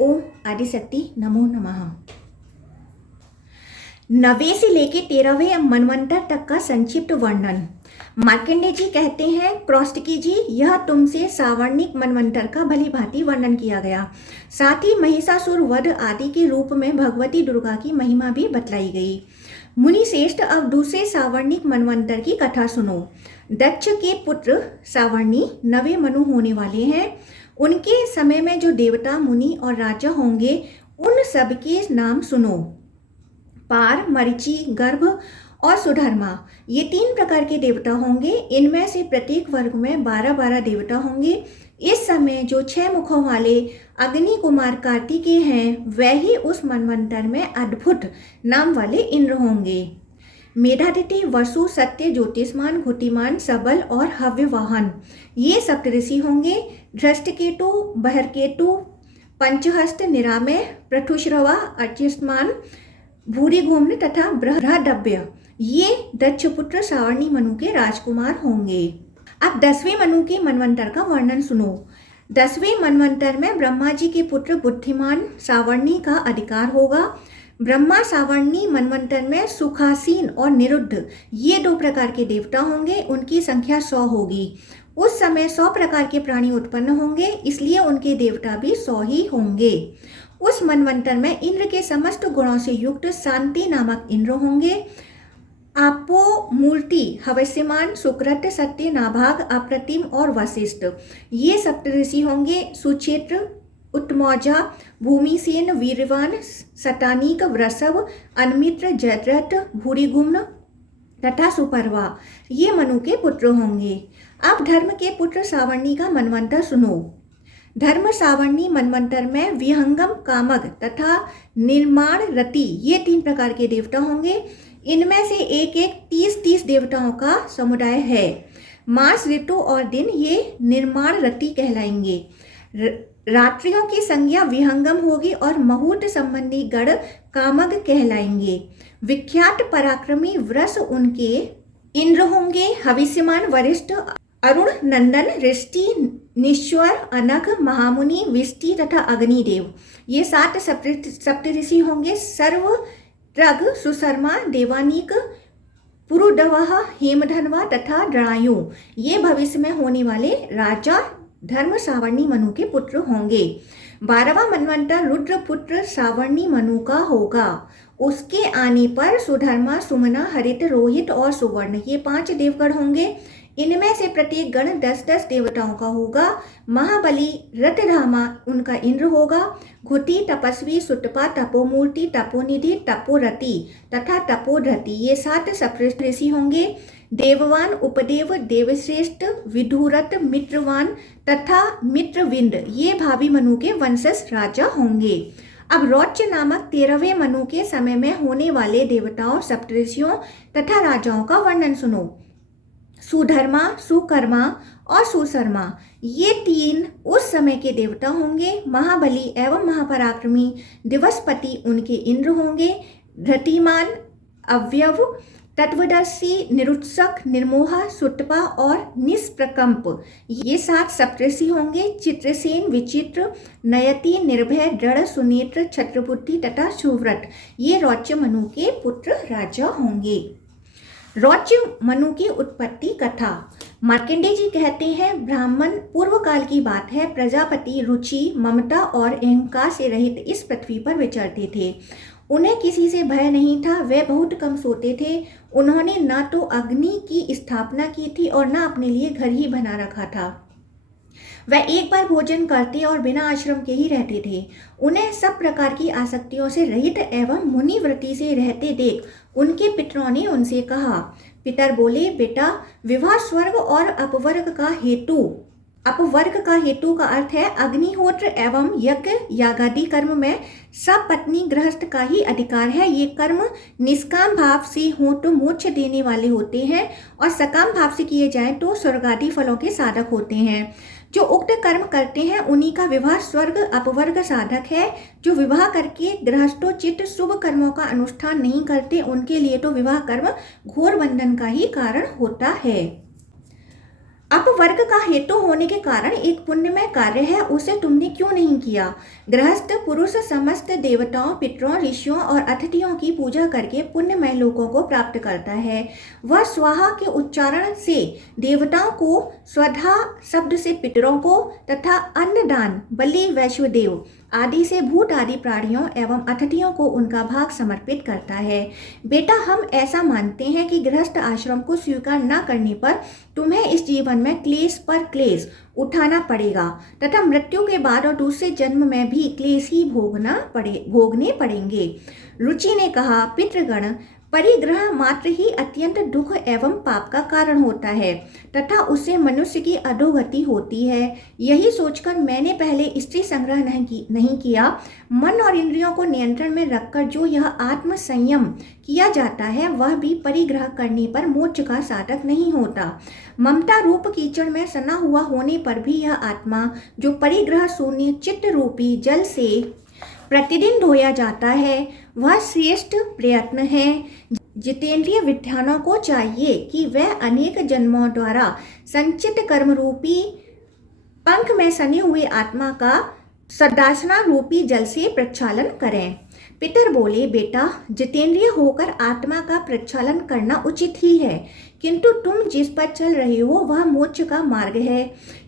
ओम आदिशक्ति नमो नमः। 9वें से लेके 13वें मनवंतर तक का संक्षिप्त वर्णन। मार्कंडेय जी कहते हैं, क्रौस्टकी जी, यह तुमसे सावर्णिक मनवंतर का भली भांति वर्णन किया गया। साथ ही महिषासुर वध आदि के रूप में भगवती दुर्गा की महिमा भी बतलाई गई। मुनि श्रेष्ठ, अब दूसरे सावर्णिक मनवंतर की कथा सुनो। दक्ष के पुत्र सावर्णी 9वें मनु होने वाले हैं। उनके समय में जो देवता, मुनि और राजा होंगे, उन सबके नाम सुनो। पार, मरीचि, गर्भ और सुधर्मा, ये 3 प्रकार के देवता होंगे। इनमें से प्रत्येक वर्ग में 12-12 देवता होंगे। इस समय जो 6 मुखों वाले अग्नि कुमार कार्तिकेय हैं, वह ही उस मनवंतर में अद्भुत नाम वाले इंद्र होंगे। मेधातिथि, वसु, सत्य, ज्योतिष्मान, घुतिमान, सबल और हव्यवाहन, ये सप्तऋषि होंगे। धृष्टकेतु, बहरकेतु, पंचहस्त, निरामय, पृथुश्रवा, अर्चिष्मान, भूरिघूम्न तथा बृहदभ्य, ये दक्षपुत्र सावर्णी मनु के राजकुमार होंगे। अब 10वें मनु के मनवंतर का वर्णन सुनो। 10वें मनवंतर में ब्रह्मा जी के पुत्र बुद्धिमान सावर्णी का अधिकार होगा। ब्रह्मा सावर्णी मनवंतर में सुखासीन और निरुद्ध, ये 2 प्रकार के देवता होंगे। उनकी संख्या 100 होगी। उस समय 100 प्रकार के प्राणी उत्पन्न होंगे, इसलिए उनके देवता भी 100 ही होंगे। उस मनवंतर में इंद्र के समस्त गुणों से युक्त शांति नामक इंद्र होंगे। आपो मूर्ति, हवस्यमान, सुकृत, सत्य, नाभाग, अप्रतिम और वशिष्ठ, ये सप्तऋषि होंगे। सुक्षेत्र, उत्तमौजा, भूमिसेन, वीरवान, शतानीक, वृषभ, अनमित्र, जयद्रथ, भूरिगुम्न तथा सुपर्वा, ये मनु के पुत्र होंगे। अब धर्म के पुत्र सावर्णी का मनवंतर सुनो। धर्म सावर्णी मनवंतर में विहंगम, कामग तथा निर्माण रति, ये 3 प्रकार के देवता होंगे। इनमें से एक 30 देवताओं का समुदाय है। मास, ऋतु और दिन ये निर्माण रति कहलाएंगे। रात्रियों की संज्ञा विहंगम होगी और मुहूर्त संबंधी गण कामग कहलाएंगे। विख्यात पराक्रमी वृष उनके इंद्र होंगे। हविष्यमान, वरिष्ठ, अरुण नंदन, ऋष्टि, निश्वर, अनघ, महामुनि, विष्टि तथा अग्निदेव, ये 7 सप्तऋषि होंगे। सर्व, त्रग, सुशर्मा, देवानीक, पुरुदवह, हेमधनवा तथा जड़ायु, ये भविष्य में होने वाले राजा धर्म सावर्णी मनु के पुत्र होंगे। 12वां मनवंतर रुद्रपुत्र सावर्णी मनु का होगा। उसके आने पर सुधर्मा, सुमना, हरित, रोहित और सुवर्ण, ये 5 देवगण होंगे। इनमें से प्रत्येक गण 10-10 देवताओं का होगा। महाबली रथधामा उनका इंद्र होगा। घुति, तपस्वी, सुतपा, तपोमूर्ति, तपोनिधि, तपोरति तथा तपोधृति, ये 7 सप्तऋषि होंगे। देववान, उपदेव, देवश्रेष्ठ, विधुरथ, मित्रवान तथा मित्रविंद, ये भावी मनु के वंशज राजा होंगे। अब रौच्य नामक 13वें मनु के समय में होने वाले देवताओं, सप्तऋषियों तथा राजाओं का वर्णन सुनो। सुधर्मा, सुकर्मा और सुशर्मा, ये 3 उस समय के देवता होंगे। महाबली एवं महापराक्रमी दिवसपति उनके इंद्र होंगे। धृतिमान, अव्यव, तत्वदर्शी, निरुत्सक, निर्मोह, सुतपा और निष्प्रकंप, ये 7 सप्तऋषि होंगे। चित्रसेन, विचित्र, नयति, निर्भय, दृढ़, सुनेत्र, छत्रबुद्धि तथा सुव्रत, ये रौच्य मनु के पुत्र राजा होंगे। रौच्य मनु की उत्पत्ति कथा। मार्कंडेय जी कहते हैं, ब्राह्मण पूर्व काल की बात है। प्रजापति रुचि, ममता और अहंकार से रहित इस पृथ्वी पर विचरते थे। उन्हें किसी से भय नहीं था। वे बहुत कम सोते थे। उन्होंने न तो अग्नि की स्थापना की थी और न अपने लिए घर ही बना रखा था। वह एक बार भोजन करते और बिना आश्रम के ही रहते थे। उन्हें सब प्रकार की आसक्तियों से रहित एवं मुनिव्रति से रहते देख उनके पितरों ने उनसे कहा। पितर बोले, बेटा, विवाह स्वर्ग और अपवर्ग का हेतु का अर्थ है अग्निहोत्र एवं यज्ञ यागादि कर्म में सब पत्नी गृहस्थ का ही अधिकार है। ये कर्म निष्काम भाव से हो तो मोक्ष देने वाले होते हैं और सकाम भाव से किए जाएं तो स्वर्गादि फलों के साधक होते हैं। जो उक्त कर्म करते हैं उन्हीं का विवाह स्वर्ग अपवर्ग साधक है। जो विवाह करके गृहस्थोचित शुभ कर्मों का अनुष्ठान नहीं करते, उनके लिए तो विवाह कर्म घोर बंधन का ही कारण होता है। अपवर्ग का हेतु होने के कारण एक पुण्यमय कार्य है, उसे तुमने क्यों नहीं किया। गृहस्थ पुरुष समस्त देवताओं, पितरों, ऋषियों और अतिथियों की पूजा करके पुण्यमय लोकों को प्राप्त करता है। वह स्वाहा के उच्चारण से देवताओं को, स्वधा शब्द से पितरों को तथा अन्नदान, बलि, वैश्वदेव आदि से भूत आदि प्राणियों एवं अतिथियों को उनका भाग समर्पित करता है। बेटा, हम ऐसा मानते हैं कि गृहस्थ आश्रम को स्वीकार न करने पर तुम्हें इस जीवन में क्लेश पर क्लेश उठाना पड़ेगा तथा मृत्यु के बाद और दूसरे जन्म में भी क्लेश ही भोगने पड़ेंगे। रुचि ने कहा, पितृगण, परिग्रह मात्र ही अत्यंत दुख एवं पाप का कारण होता है तथा उससे मनुष्य की अधोगति होती है। यही सोचकर मैंने पहले स्त्री संग्रह नहीं किया। मन और इंद्रियों को नियंत्रण में रखकर जो यह आत्म संयम किया जाता है, वह भी परिग्रह करने पर मोक्ष का साधक नहीं होता। ममता रूप कीचड़ में सना हुआ होने पर भी यह आत्मा, जो परिग्रह शून्य चित्त रूपी जल से प्रतिदिन धोया जाता है, वह श्रेष्ठ प्रयत्न है। जितेंद्रिय विद्वानों को चाहिए कि वह अनेक जन्मों द्वारा संचित कर्म रूपी पंख में सने हुए आत्मा का सदासना रूपी जल से प्रक्षालन करें। पितर बोले, बेटा, जितेंद्रिय होकर आत्मा का प्रक्षालन करना उचित ही है, किंतु तुम जिस पर चल रहे हो वह मोक्ष का मार्ग है।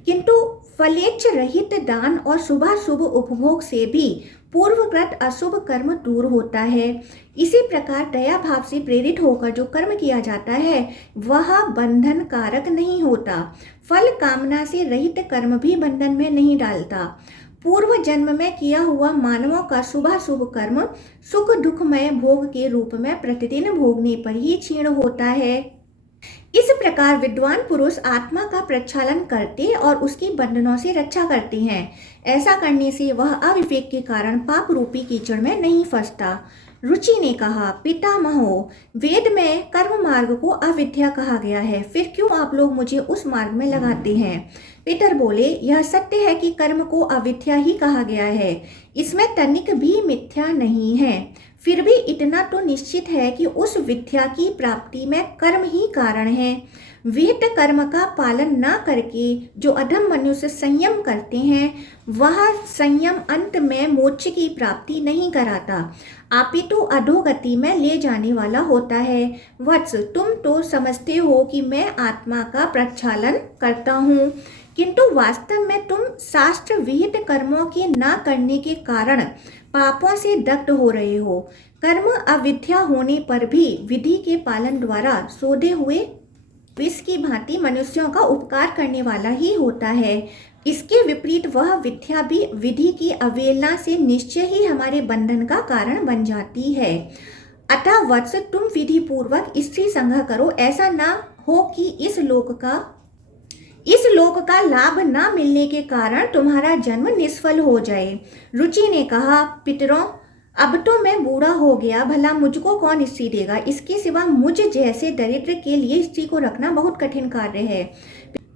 किंतु फलेच्छ रहित दान और शुभाशुभ उपभोग से भी पूर्वकृत अशुभ कर्म दूर होता है। इसी प्रकार दया भाव से प्रेरित होकर जो कर्म किया जाता है वह बंधन कारक नहीं होता। फल कामना से रहित कर्म भी बंधन में नहीं डालता। पूर्व जन्म में किया हुआ मानवों का शुभाशुभ कर्म सुख दुखमय भोग के रूप में प्रतिदिन भोगने पर ही क्षीण होता है। इस प्रकार विद्वान पुरुष आत्मा का प्रक्षालन करते और उसकी बंधनों से रक्षा करते हैं। ऐसा करने से वह अविवेक के कारण पाप रूपी कीचड़ में नहीं फंसता। रुचि ने कहा, पितामहो, वेद में कर्म मार्ग को अविद्या कहा गया है, फिर क्यों आप लोग मुझे उस मार्ग में लगाते हैं। पितर बोले, यह सत्य है कि कर्म को अविद्या ही कहा गया है, इसमें तनिक भी मिथ्या नहीं है। फिर भी इतना तो निश्चित है कि उस विद्या की प्राप्ति में कर्म ही कारण है। विहित कर्म का पालन न करके जो अधम मनुष्य संयम करते हैं, वह संयम अंत में मोक्ष की प्राप्ति नहीं कराता, अपितु अधोगति में ले जाने वाला होता है। वत्स, तुम तो समझते हो कि मैं आत्मा का प्रक्षालन करता हूँ, किंतु वास्तव में तुम शास्त्र विहित कर्मों के न करने के कारण पापों से दग्ध हो रहे हो। कर्म अविद्या होने पर भी विधि के पालन द्वारा सोधे हुए विष की भांति मनुष्यों का उपकार करने वाला ही होता है। इसके विपरीत वह विद्या भी विधि की अवहेलना से निश्चय ही हमारे बंधन का कारण बन जाती है। अतः वत्स, तुम विधि पूर्वक स्त्री संग्रह करो, ऐसा न हो कि इस लोक का लाभ न मिलने के कारण तुम्हारा जन्म निष्फल हो जाए। रुचि ने कहा, पितरों, अब तो मैं बूढ़ा हो गया, भला मुझको कौन स्त्री देगा। इसके सिवा मुझ जैसे दरिद्र के लिए स्त्री को रखना बहुत कठिन कार्य है।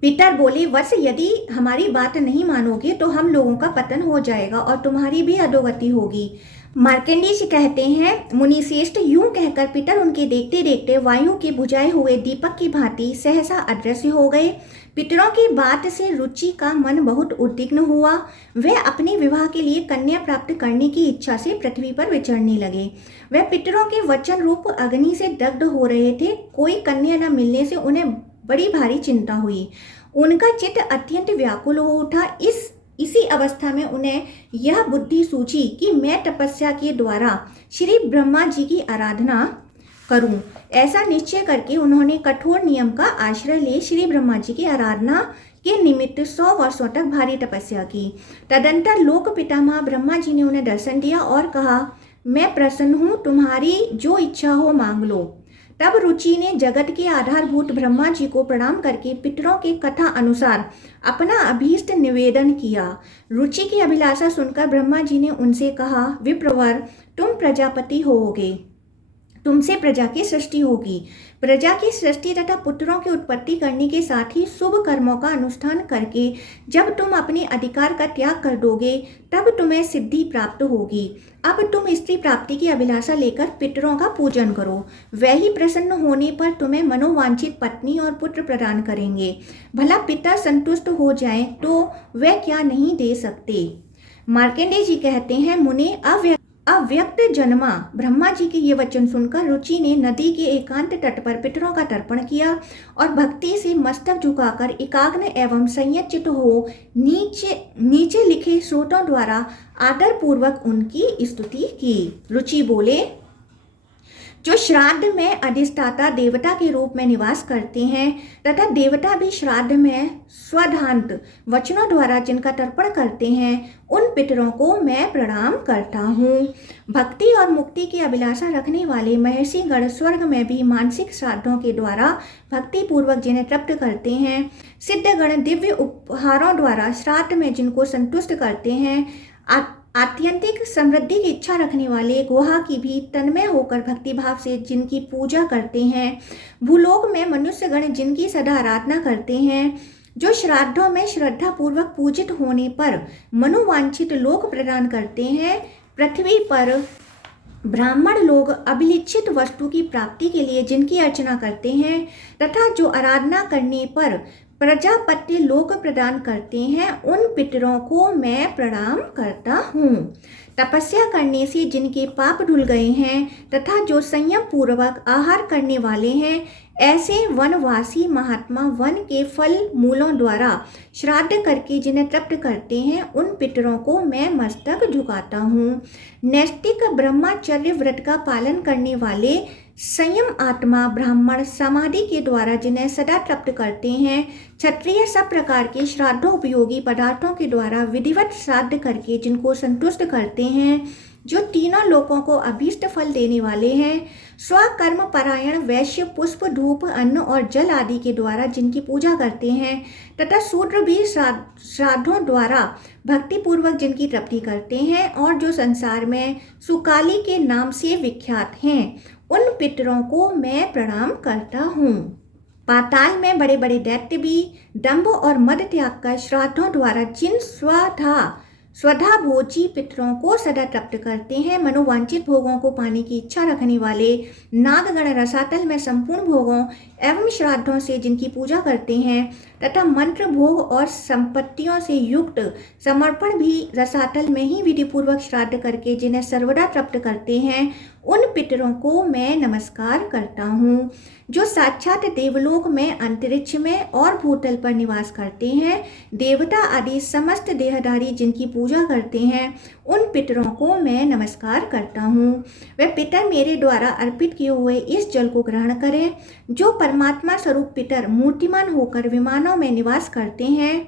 पितर बोले, वत्स, यदि हमारी बात नहीं मानोगे तो हम लोगों का पतन हो जाएगा और तुम्हारी भी अधोगति होगी। मार्कंडेय जी कहते हैं, मुनिश्रेष्ठ, यूं कहकर पितर उनके देखते देखते वायु के बुझाए हुए दीपक की भांति सहसा अदृश्य हो गए। पितरों की बात से रुचि का मन बहुत उद्विग्न हुआ। वे अपने विवाह के लिए कन्या प्राप्त करने की इच्छा से पृथ्वी पर विचरने लगे। वे पितरों के वचन रूप अग्नि से दग्ध हो रहे थे। कोई कन्या न मिलने से उन्हें बड़ी भारी चिंता हुई। उनका चित्त अत्यंत व्याकुल हो उठा। इसी अवस्था में उन्हें यह बुद्धि सूझी कि मैं तपस्या के द्वारा श्री ब्रह्मा जी की आराधना करूं। ऐसा निश्चय करके उन्होंने कठोर नियम का आश्रय ले श्री ब्रह्मा जी की आराधना के निमित्त 100 वर्षों तक भारी तपस्या की। तदंतर लोक पितामह ब्रह्मा जी ने उन्हें दर्शन दिया और कहा, मैं प्रसन्न हूँ, तुम्हारी जो इच्छा हो मांग लो। तब रुचि ने जगत के आधारभूत ब्रह्मा जी को प्रणाम करके पितरों के कथा अनुसार अपना अभीष्ट निवेदन किया। रुचि की अभिलाषा सुनकर ब्रह्मा जी ने उनसे कहा, विप्रवर, तुम प्रजापति होोगे, तुमसे प्रजा की सृष्टि होगी। प्रजा की सृष्टि तथा पुत्रों की उत्पत्ति करने के साथ ही शुभ कर्मों का अनुष्ठान करके जब तुम अपने अधिकार का त्याग कर दोगे तब तुम्हें सिद्धि प्राप्त होगी। अब तुम स्त्री प्राप्ति की अभिलाषा लेकर पितरों का पूजन करो, वह ही प्रसन्न होने पर तुम्हें मनोवांछित पत्नी और पुत्र प्रदान करेंगे। भला पिता संतुष्ट हो जाएं तो वह क्या नहीं दे सकते। मार्कंडेय जी कहते हैं, मुने अव्यक्त जन्मा। ब्रह्मा जी के ये वचन सुनकर रुचि ने नदी के एकांत तट पर पितरों का तर्पण किया और भक्ति से मस्तक झुकाकर एकाग्न एवं संयचित हो नीचे लिखे श्रोतों द्वारा आदर पूर्वक उनकी स्तुति की। रुचि बोले, जो श्राद्ध में अधिष्ठाता देवता के रूप में निवास करते हैं तथा देवता भी श्राद्ध में स्वधांत वचनों द्वारा जिनका तर्पण करते हैं, उन पितरों को मैं प्रणाम करता हूँ। भक्ति और मुक्ति की अभिलाषा रखने वाले महर्षि गण स्वर्ग में भी मानसिक श्राद्धों के द्वारा भक्ति पूर्वक जिन्हें तृप्त करते हैं। सिद्ध गण दिव्य उपहारों द्वारा श्राद्ध में जिनको संतुष्ट करते हैं। आत्यंतिक समृद्धि की इच्छा रखने वाले गुहा की भी तन्मय होकर भक्ति भाव से जिनकी पूजा करते हैं। भूलोक में मनुष्य गण जिनकी सदा आराधना करते हैं। जो श्राद्धों में श्रद्धा पूर्वक पूजित होने पर मनोवांछित लोक प्रदान करते हैं। पृथ्वी पर ब्राह्मण लोग अभिलिखित वस्तु की प्राप्ति के लिए जिनकी अर्चना करते हैं तथा जो आराधना करने पर प्रजापत्य लोक प्रदान करते हैं, उन पितरों को मैं प्रणाम करता हूँ। तपस्या करने से जिनके पाप धुल गए हैं तथा जो संयम पूर्वक आहार करने वाले हैं, ऐसे वनवासी महात्मा वन के फल मूलों द्वारा श्राद्ध करके जिन्हें तृप्त करते हैं, उन पितरों को मैं मस्तक झुकाता हूँ। नैष्ठिक ब्रह्मचर्य व्रत का पालन करने वाले संयम आत्मा ब्राह्मण समाधि के द्वारा जिन्हें सदा तृप्त करते हैं। क्षत्रिय सब प्रकार के श्राद्धोपयोगी पदार्थों के द्वारा विधिवत श्राद्ध करके जिनको संतुष्ट करते हैं। जो तीनों लोकों को अभीष्ट फल देने वाले हैं। स्वकर्म परायण वैश्य पुष्प धूप अन्न और जल आदि के द्वारा जिनकी पूजा करते हैं तथा शूद्र भी श्राद्धों द्वारा भक्ति पूर्वक जिनकी तृप्ति करते हैं और जो संसार में सुकाली के नाम से विख्यात हैं, उन पितरों को मैं प्रणाम करता हूँ। पाताल में बड़े बड़े दैत्य भी दंभ और मद त्याग कर श्राद्धों द्वारा जिन स्वधा भोजी पितरों को सदा तृप्त करते हैं। मनोवांछित भोगों को पाने की इच्छा रखने वाले नागगण रसातल में संपूर्ण भोगों एवं श्राद्धों से जिनकी पूजा करते हैं तथा मंत्र भोग और संपत्तियों से युक्त समर्पण भी रसातल में ही विधिपूर्वक श्राद्ध करके जिन्हें सर्वदा तृप्त करते हैं, उन पितरों को मैं नमस्कार करता हूँ। जो साक्षात देवलोक में अंतरिक्ष में और भूतल पर निवास करते हैं, देवता आदि समस्त देहधारी जिनकी पूजा करते हैं, उन पितरों को मैं नमस्कार करता हूँ। वे पितर मेरे द्वारा अर्पित किए हुए इस जल को ग्रहण करें। जो परमात्मा स्वरूप पितर मूर्तिमान होकर विमानों में निवास करते हैं,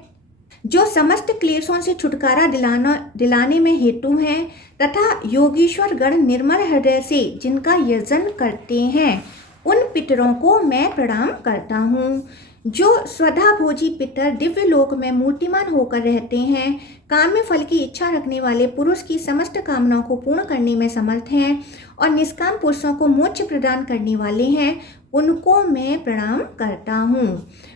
जो समस्त क्लेशों से छुटकारा दिलाने में हेतु हैं तथा योगीश्वर गण निर्मल हृदय से जिनका यजन करते हैं, उन पितरों को मैं प्रणाम करता हूँ। जो स्वधा भोजी पितर दिव्य लोक में मूर्तिमान होकर रहते हैं, काम्य फल की इच्छा रखने वाले पुरुष की समस्त कामनाओं को पूर्ण करने में समर्थ हैं और निष्काम पुरुषों को मोक्ष प्रदान करने वाले हैं, उनको मैं प्रणाम करता हूँ।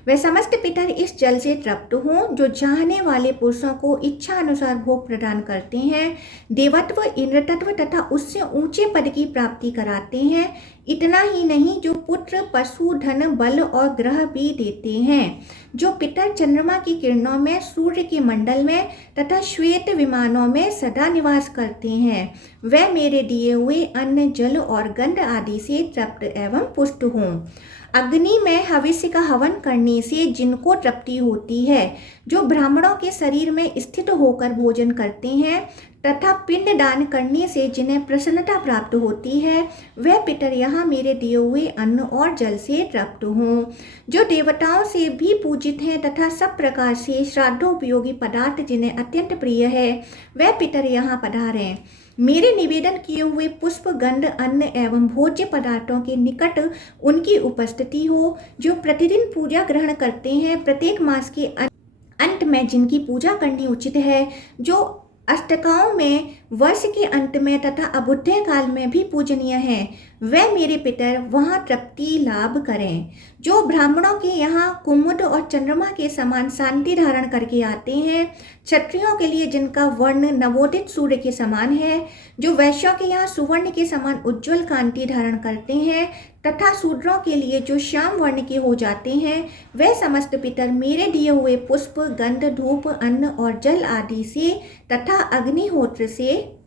वे समस्त पितर इस जल से तृप्त हों जो चाहने वाले पुरुषों को इच्छा अनुसार भोग प्रदान करते हैं, देवत्व इंद्रतत्व तथा उससे ऊंचे पद की प्राप्ति कराते हैं। इतना ही नहीं, जो पुत्र पशु धन बल और ग्रह भी देते हैं। जो पितर चंद्रमा की किरणों में सूर्य के मंडल में तथा श्वेत विमानों में सदा निवास करते हैं, वे मेरे दिए हुए अन्न जल और गंध आदि से तृप्त एवं पुष्ट हों। अग्नि में हविष्य का हवन करने से जिनको तृप्ति होती है, जो ब्राह्मणों के शरीर में स्थित होकर भोजन करते हैं तथा पिंड दान करने से जिन्हें प्रसन्नता प्राप्त होती है, वह पितर यहाँ मेरे दिए हुए अन्न और जल से तृप्त हों। जो देवताओं से भी पूजित हैं तथा सब प्रकार से श्राद्धोपयोगी पदार्थ जिन्हें अत्यंत प्रिय है, वह पितर यहाँ पधारें। मेरे निवेदन किए हुए पुष्प गंध अन्न एवं भोज्य पदार्थों के निकट उनकी उपस्थिति हो। जो प्रतिदिन पूजा ग्रहण करते हैं, प्रत्येक मास के अंत में जिनकी पूजा करनी उचित है, जो अष्टकाओं में वर्ष के अंत में तथा अबुद्धय काल में भी पूजनीय हैं, वे मेरे पितर वहाँ तृप्ति लाभ करें। जो ब्राह्मणों के यहाँ कुमुद और चंद्रमा के समान शांति धारण करके आते हैं, क्षत्रियों के लिए जिनका वर्ण नवोदित सूर्य के समान है, जो वैश्यों के यहाँ सुवर्ण के समान उज्ज्वल कांति धारण करते हैं, तथा शूद्रों के लिए जो श्याम वर्ण के हो जाते हैं, वे समस्त पितर मेरे दिए हुए पुष्प, गंध, धूप, अन्न और जल आदि से तथा अग्निहोत्र से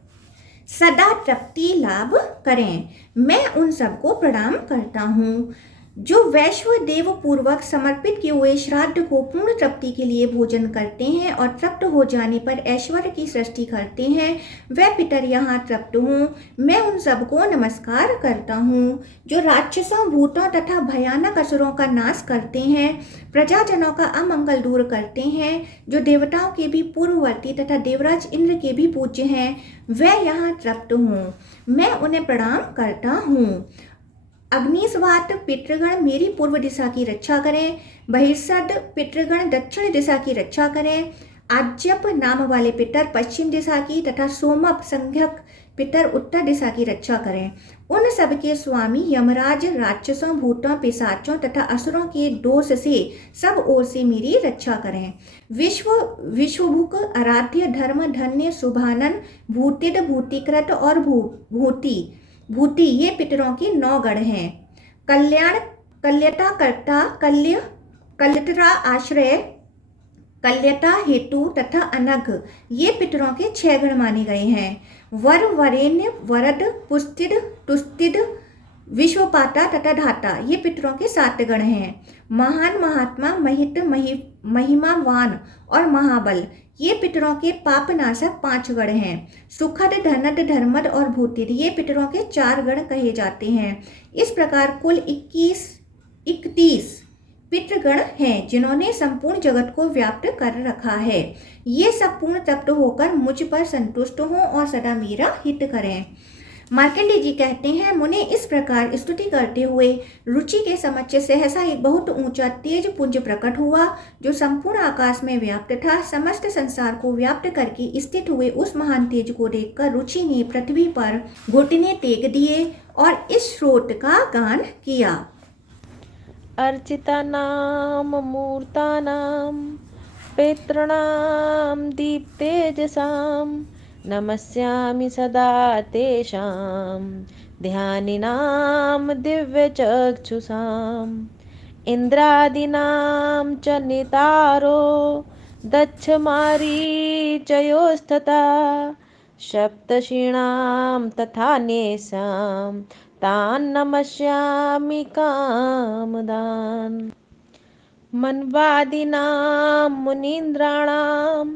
सदा तृप्ति लाभ करें। मैं उन सबको प्रणाम करता हूँ। जो वैश्व देव पूर्वक समर्पित किए हुए श्राद्ध को पूर्ण तृप्ति के लिए भोजन करते हैं और तृप्त हो जाने पर ऐश्वर्य की सृष्टि करते हैं, वह पितर यहाँ तृप्त हूँ। मैं उन सबको नमस्कार करता हूँ। जो राक्षसों, भूतों तथा भयानक असुरों का नाश करते हैं, प्रजाजनों का अमंगल दूर करते हैं, जो देवताओं के भी पूर्ववर्ती तथा देवराज इंद्र के भी पूज्य हैं, वह यहाँ तृप्त हूँ। मैं उन्हें प्रणाम करता हूँ। अग्निस्वात पितृगण मेरी पूर्व दिशा की रक्षा करें। बहिर्सद पितृगण दक्षिण दिशा की रक्षा करें। आज्यप नाम वाले पितर पश्चिम दिशा की तथा सोमप संज्ञक पितर उत्तर दिशा की रक्षा करें। उन सबके स्वामी यमराज राक्षसों, भूतों, पिशाचों तथा असुरों के दोष से सब ओर से मेरी रक्षा करें। विश्वभुक, आराध्य, धर्म, धन्य, शुभानन, भूतिद, भूतिकृत और भूति ये पितरों के 9 गण हैं। कल्याण, कल्यता कर्ता, कल्यतरा आश्रय, कल्यता हेतु तथा अनघ ये पितरों के 6 गण माने गए हैं। वर, वरेण्य, वरद, पुस्तिद, तुस्तिद, विश्वपाता तथा धाता ये पितरों के 7 गण हैं। महान, महात्मा, महित, महिमावान और महाबल ये पितरों के पापनाशक 5 गण हैं। सुखद, धनद, धर्मद और भूतिद ये पितरों के 4 गण कहे जाते हैं। इस प्रकार कुल 31 पितृगण हैं, जिन्होंने संपूर्ण जगत को व्याप्त कर रखा है। ये सब पूर्ण तृप्त होकर मुझ पर संतुष्ट हों और सदा मेरा हित करें। मार्कंडेय जी कहते हैं, मुने इस प्रकार स्तुति करते हुए रुचि के समक्ष सहसा एक बहुत ऊंचा तेज पुंज प्रकट हुआ, जो संपूर्ण आकाश में व्याप्त था। समस्त संसार को व्याप्त करके स्थित हुए उस महान तेज को देखकर रुचि ने पृथ्वी पर घुटने टेक दिए और इस श्लोक का गान किया। अर्चितानां मूर्तानां पितॄणां दीप्तेजसां नमस्यामि सदा तेषां ध्यानिनां दिव्यचक्षुषाम् इन्द्रादीनां च नितारो दक्षमारीचयोस्तथा सप्तर्षीणां तथान्येषां तान् नमस्यामि कामदान् मन्वादीनां मुनीन्द्राणां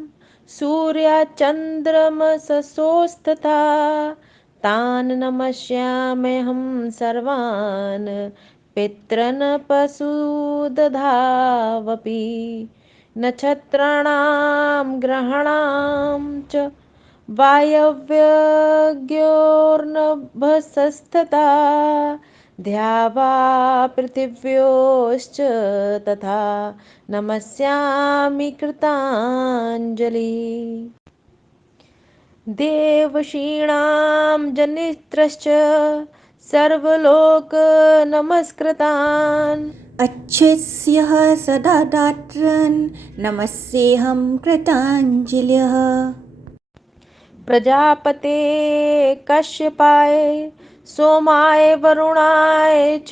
सूर्यचन्द्रमससोस्तथा तान् नमस्याम्यहं सर्वान् पितॄन् पशुदधावपि नक्षत्राणां ग्रहाणां च वायव्यज्ञोर्नभसस्तथा द्यावा पृथिव्योश्च तथा नमस्यामि कृताञ्जलिः देवशीणां जनित्रश्च सर्वलोक नमस्कृतान् अच्छस्यः सदा दात्रन् नमस्येऽहं कृताञ्जलिः। प्रजापते कश्यपाय सोमाय वरुणाय च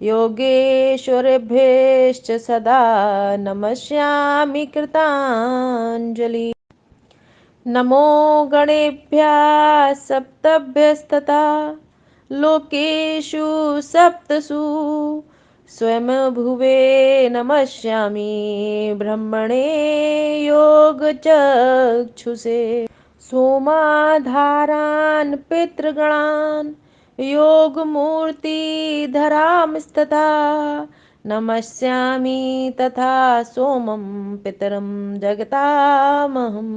योगेश्वरेभ्यश्च सदा नमस्यामि कृताञ्जलिः नमो गणेभ्यः सप्तभ्यस्तथा लोकेषु सप्तसु स्वयंभुवे नमस्यामि ब्रह्मणे योगचक्षुषे सोमाधारान् पितृगणान् योगमूर्तिधरांस्तथा नमस्यामि तथा सोमं पितरं जगतामहम्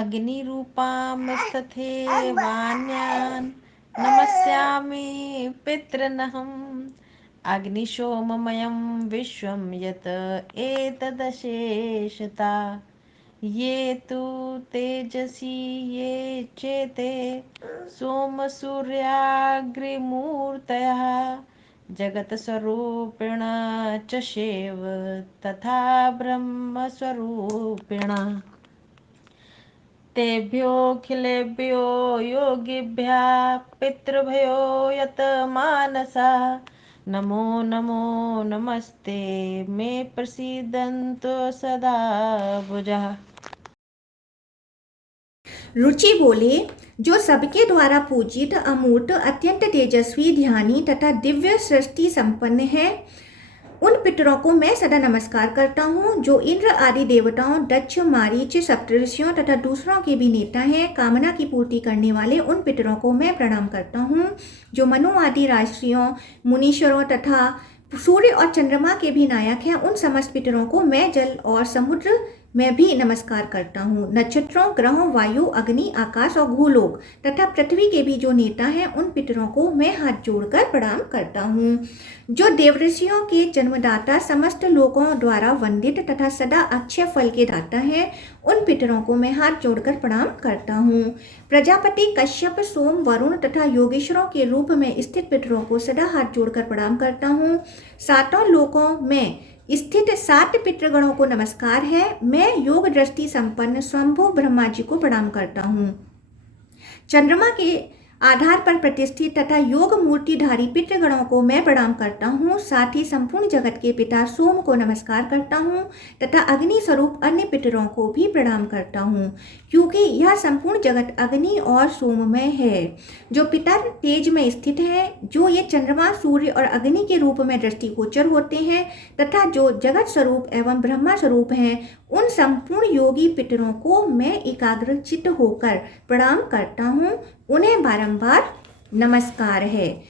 अग्निरूपांस्तथैवान्यान् नमस्यामि पितॄनहम् अग्निशोममयं विश्वं यत् एतदशेषता ये तु तेजसी ये चेते सोमसूर्याग्निमूर्तयः जगत्स्वरूपिण च शिव तथा ब्रह्मस्वरूपिण तेभ्योऽखिलेभ्यो योगिभ्यः पितृभ्यो यतमानसा नमो नमो नमस्ते मे प्रसीदन्तु सदा भुजः। रुचि बोले, जो सबके द्वारा पूजित अमूर्त अत्यंत तेजस्वी ध्यानी तथा दिव्य सृष्टि संपन्न है, उन पितरों को मैं सदा नमस्कार करता हूँ। जो इंद्र आदि देवताओं, दक्ष, मारीच, सप्तऋषियों तथा दूसरों के भी नेता हैं, कामना की पूर्ति करने वाले उन पितरों को मैं प्रणाम करता हूँ। जो मनु आदि राष्ट्रियों, मुनीश्वरों तथा सूर्य और चंद्रमा के भी नायक हैं, उन समस्त पितरों को मैं जल और समुद्र में भी नमस्कार करता हूँ। नक्षत्रों, ग्रहों, वायु, अग्नि, आकाश और भूलोक तथा पृथ्वी के भी जो नेता हैं, उन पितरों को मैं हाथ जोड़कर प्रणाम करता हूँ। जो देवऋषियों के जन्मदाता, समस्त लोगों द्वारा वंदित तथा सदा अक्षय फल के दाता हैं, उन पितरों को मैं हाथ जोड़कर प्रणाम करता हूँ। प्रजापति, कश्यप, सोम, वरुण तथा योगेश्वरों के रूप में स्थित पितरों को सदा हाथ जोड़कर प्रणाम करता हूँ। सातों लोकों में स्थित 7 पितृगणों को नमस्कार है। मैं योग दृष्टि संपन्न स्वयंभू ब्रह्मा जी को प्रणाम करता हूँ। चंद्रमा के आधार पर प्रतिष्ठित तथा योग मूर्तिधारी पितृगणों को मैं प्रणाम करता हूँ। साथ ही संपूर्ण जगत के पिता सोम को नमस्कार करता हूँ तथा अग्नि स्वरूप अन्य पितरों को भी प्रणाम करता हूँ, क्योंकि यह संपूर्ण जगत अग्नि और सोममय है। जो पितर तेज में स्थित है, जो ये चंद्रमा, सूर्य और अग्नि के रूप में दृष्टिगोचर होते हैं तथा जो जगत स्वरूप एवं ब्रह्मा स्वरूप हैं, उन संपूर्ण योगी पितरों को मैं एकाग्रचित्त होकर प्रणाम करता हूँ। उन्हें बारंबार नमस्कार है।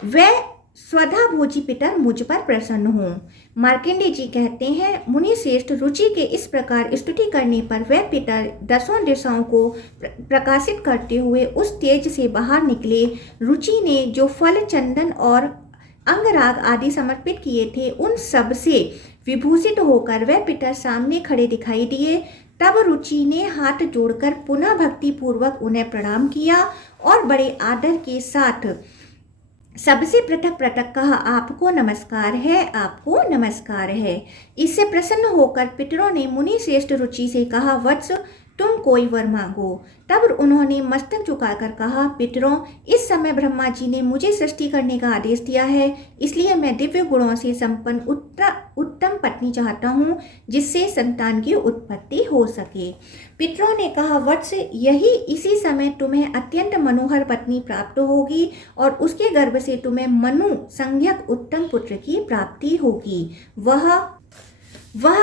वह स्वधा भोजी पितर मुझ पर प्रसन्न हो। मार्कंडेय जी कहते हैं, मुनि श्रेष्ठ रुचि के इस प्रकार स्तुति करने पर वह पितर 10 दिशाओं को प्रकाशित करते हुए उस तेज से बाहर निकले। रुचि ने जो फल, चंदन और अंगराग आदि समर्पित किए थे, उन सब से विभूषित होकर वह पितर सामने खड़े दिखाई दिए। तब रुचि ने हाथ जोड़कर पुनः भक्ति पूर्वक उन्हें प्रणाम किया और बड़े आदर के साथ सबसे पृथक पृथक कहा, आपको नमस्कार है, आपको नमस्कार है। इससे प्रसन्न होकर पितरों ने मुनि श्रेष्ठ रुचि से कहा, वत्स तुम कोई वर मांगो। तब उन्होंने मस्तक झुकाकर कहा, पितरों, इस समय ब्रह्मा जी ने मुझे सृष्टि करने का आदेश दिया है, इसलिए मैं दिव्य गुणों से संपन्न उत्तम पत्नी चाहता हूँ, जिससे संतान की उत्पत्ति हो सके। पितरों ने कहा, वत्स, यही इसी समय तुम्हें अत्यंत मनोहर पत्नी प्राप्त होगी और उसके गर्भ से तुम्हें मनु संज्ञक उत्तम पुत्र की प्राप्ति होगी। वह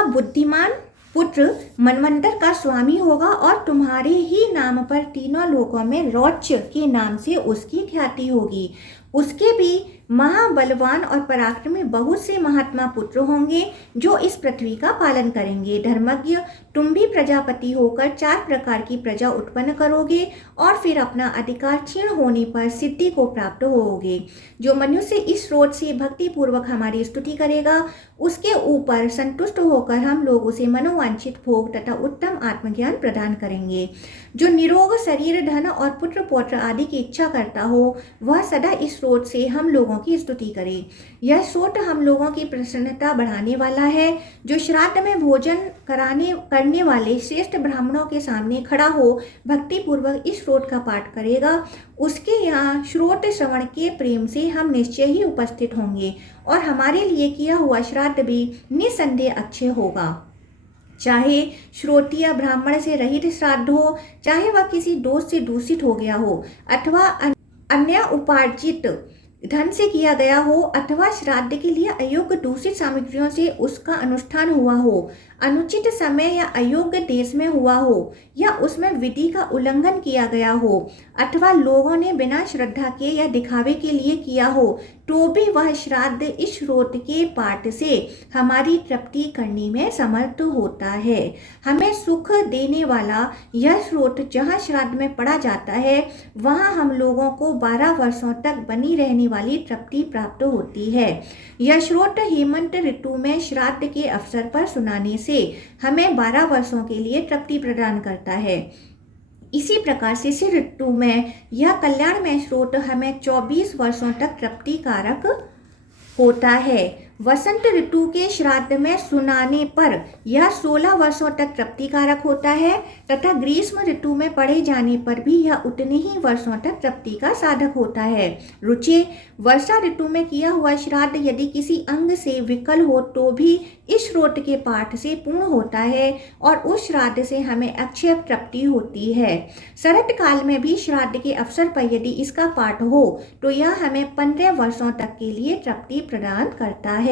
बुद्धिमान पुत्र मनवंतर का स्वामी होगा और तुम्हारे ही नाम पर तीनों लोकों में रौच के नाम से उसकी ख्याति होगी। उसके भी महाबलवान और पराक्रमी बहुत से महात्मा पुत्र होंगे, जो इस पृथ्वी का पालन करेंगे। धर्मज्ञ, तुम भी प्रजापति होकर 4 प्रकार की प्रजा उत्पन्न करोगे और फिर अपना अधिकार क्षीण होने पर सिद्धि को प्राप्त होोगे। जो मनुष्य इस स्रोत से भक्ति पूर्वक हमारी स्तुति करेगा, उसके ऊपर संतुष्ट होकर हम लोग उसे मनोवांछित भोग तथा उत्तम आत्मज्ञान प्रदान करेंगे। जो निरोग शरीर, धन और पुत्र पौत्र आदि की इच्छा करता हो, वह सदा इस स्रोत से हम लोगों की स्तुति करे। यह स्रोत हम लोगों की प्रसन्नता बढ़ाने वाला है। जो श्राद्ध में भोजन करने वाले श्रेष्ठ ब्राह्मणों के सामने खड़ा हो भक्ति पूर्वक इस स्रोत का पाठ करेगा, उसके यहाँ श्रोत श्रवण के प्रेम से हम निश्चय ही उपस्थित होंगे और हमारे लिए किया हुआ श्राद्ध भी निसंदेह अक्षय होगा। चाहे श्रोत्रिय ब्राह्मण से रहित श्राद्ध हो, चाहे वह किसी दोष से दूषित हो गया हो, अथवा अन्य उपार्जित धन से किया गया हो, अथवा श्राद्ध के लिए अयोग्य दूषित सामग्रियों से उसका अनुष्ठान हुआ हो, अनुचित समय या अयोग्य देश में हुआ हो, या उसमें विधि का उल्लंघन किया गया हो, अथवा लोगों ने बिना श्रद्धा के या दिखावे के लिए किया हो, तो भी वह श्राद्ध इस स्रोत के पाठ से हमारी तृप्ति करने में समर्थ होता है। हमें सुख देने वाला यह स्रोत जहाँ श्राद्ध में पड़ा जाता है, वहाँ हम लोगों को 12 वर्षों तक बनी रहने वाली तृप्ति प्राप्त होती है। यह स्रोत हेमंत ऋतु में श्राद्ध के अवसर पर सुनाने से हमें 12 वर्षों के लिए तृप्ति प्रदान करता है। इसी प्रकार शिशिर ऋतु में यह कल्याणमय स्रोत हमें 24 वर्षों तक तृप्तिकारक होता है। वसंत ऋतु के श्राद्ध में सुनाने पर यह 16 वर्षों तक तृप्तिकारक होता है तथा ग्रीष्म ऋतु में पढ़े जाने पर भी यह उतने ही वर्षों तक तृप्ति का साधक होता है। रुचि, वर्षा ऋतु में किया हुआ श्राद्ध यदि किसी अंग से विकल हो तो भी इस स्रोत के पाठ से पूर्ण होता है और उस श्राद्ध से हमें अक्षय तृप्ति होती है। शरत काल में भी श्राद्ध के अवसर पर यदि इसका पाठ हो तो यह हमें 15 वर्षों तक के लिए तृप्ति प्रदान करता है।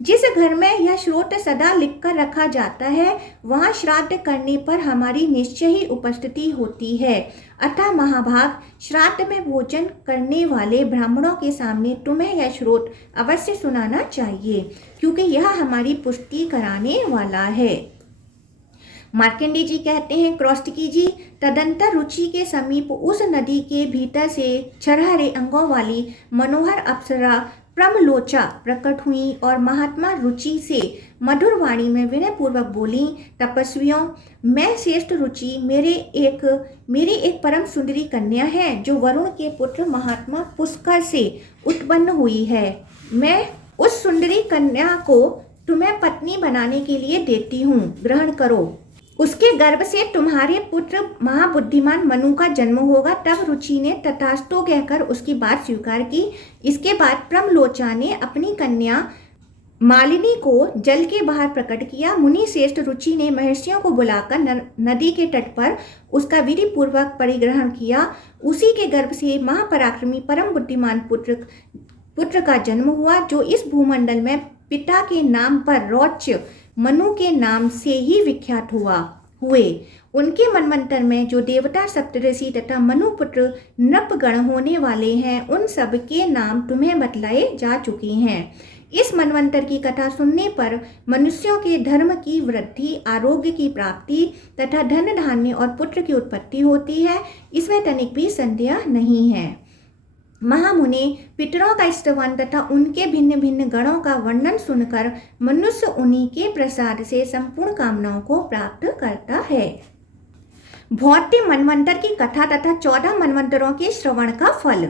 जिस घर में यह स्रोत सदा लिखकर रखा जाता है वहां श्राद्ध करने पर हमारी निश्चय ही उपस्थिति होती है। अतः महाभाग, श्राद्ध में भोजन करने वाले ब्राह्मणों के सामने तुम्हें यह स्रोत अवश्य सुनाना चाहिए, क्योंकि यह हमारी पुष्टि कराने वाला है। मार्कंडेय जी कहते हैं, क्रौष्टकी जी, तदंतर रुचि के समीप उस नदी के भीतर से छरहरे अंगों वाली मनोहर अप्सरा प्रमलोचा प्रकट हुई और महात्मा रुचि से मधुर वाणी में विनय पूर्वक बोली, तपस्वियों, मैं श्रेष्ठ रुचि, मेरी एक परम सुंदरी कन्या है जो वरुण के पुत्र महात्मा पुष्कर से उत्पन्न हुई है। मैं उस सुंदरी कन्या को तुम्हें पत्नी बनाने के लिए देती हूँ, ग्रहण करो। उसके गर्भ से तुम्हारे पुत्र महाबुद्धिमान मनु का जन्म होगा। तब रुचि ने तथास्तु कहकर उसकी बात स्वीकार की। इसके बाद प्रमलोचा ने अपनी कन्या मालिनी को जल के बाहर प्रकट किया। मुनि श्रेष्ठ रुचि ने महर्षियों को बुलाकर नदी के तट पर उसका विधि पूर्वक परिग्रहण किया। उसी के गर्भ से महापराक्रमी परम बुद्धिमान पुत्र का जन्म हुआ, जो इस भूमंडल में पिता के नाम पर रौच्य मनु के नाम से ही विख्यात हुए। उनके मनवंतर में जो देवता, सप्तऋषि तथा मनुपुत्र नृपगण होने वाले हैं, उन सब के नाम तुम्हें बतलाए जा चुके हैं। इस मनवंतर की कथा सुनने पर मनुष्यों के धर्म की वृद्धि, आरोग्य की प्राप्ति तथा धन धान्य और पुत्र की उत्पत्ति होती है, इसमें तनिक भी संदेह नहीं है। महामुनि पितरों का स्तवन तथा उनके भिन्न भिन्न गणों का वर्णन सुनकर मनुष्य उन्हीं के प्रसाद से संपूर्ण कामनाओं को प्राप्त करता है। भौत्य मनवंतर की कथा तथा 14 मनवंतरों के श्रवण का फल।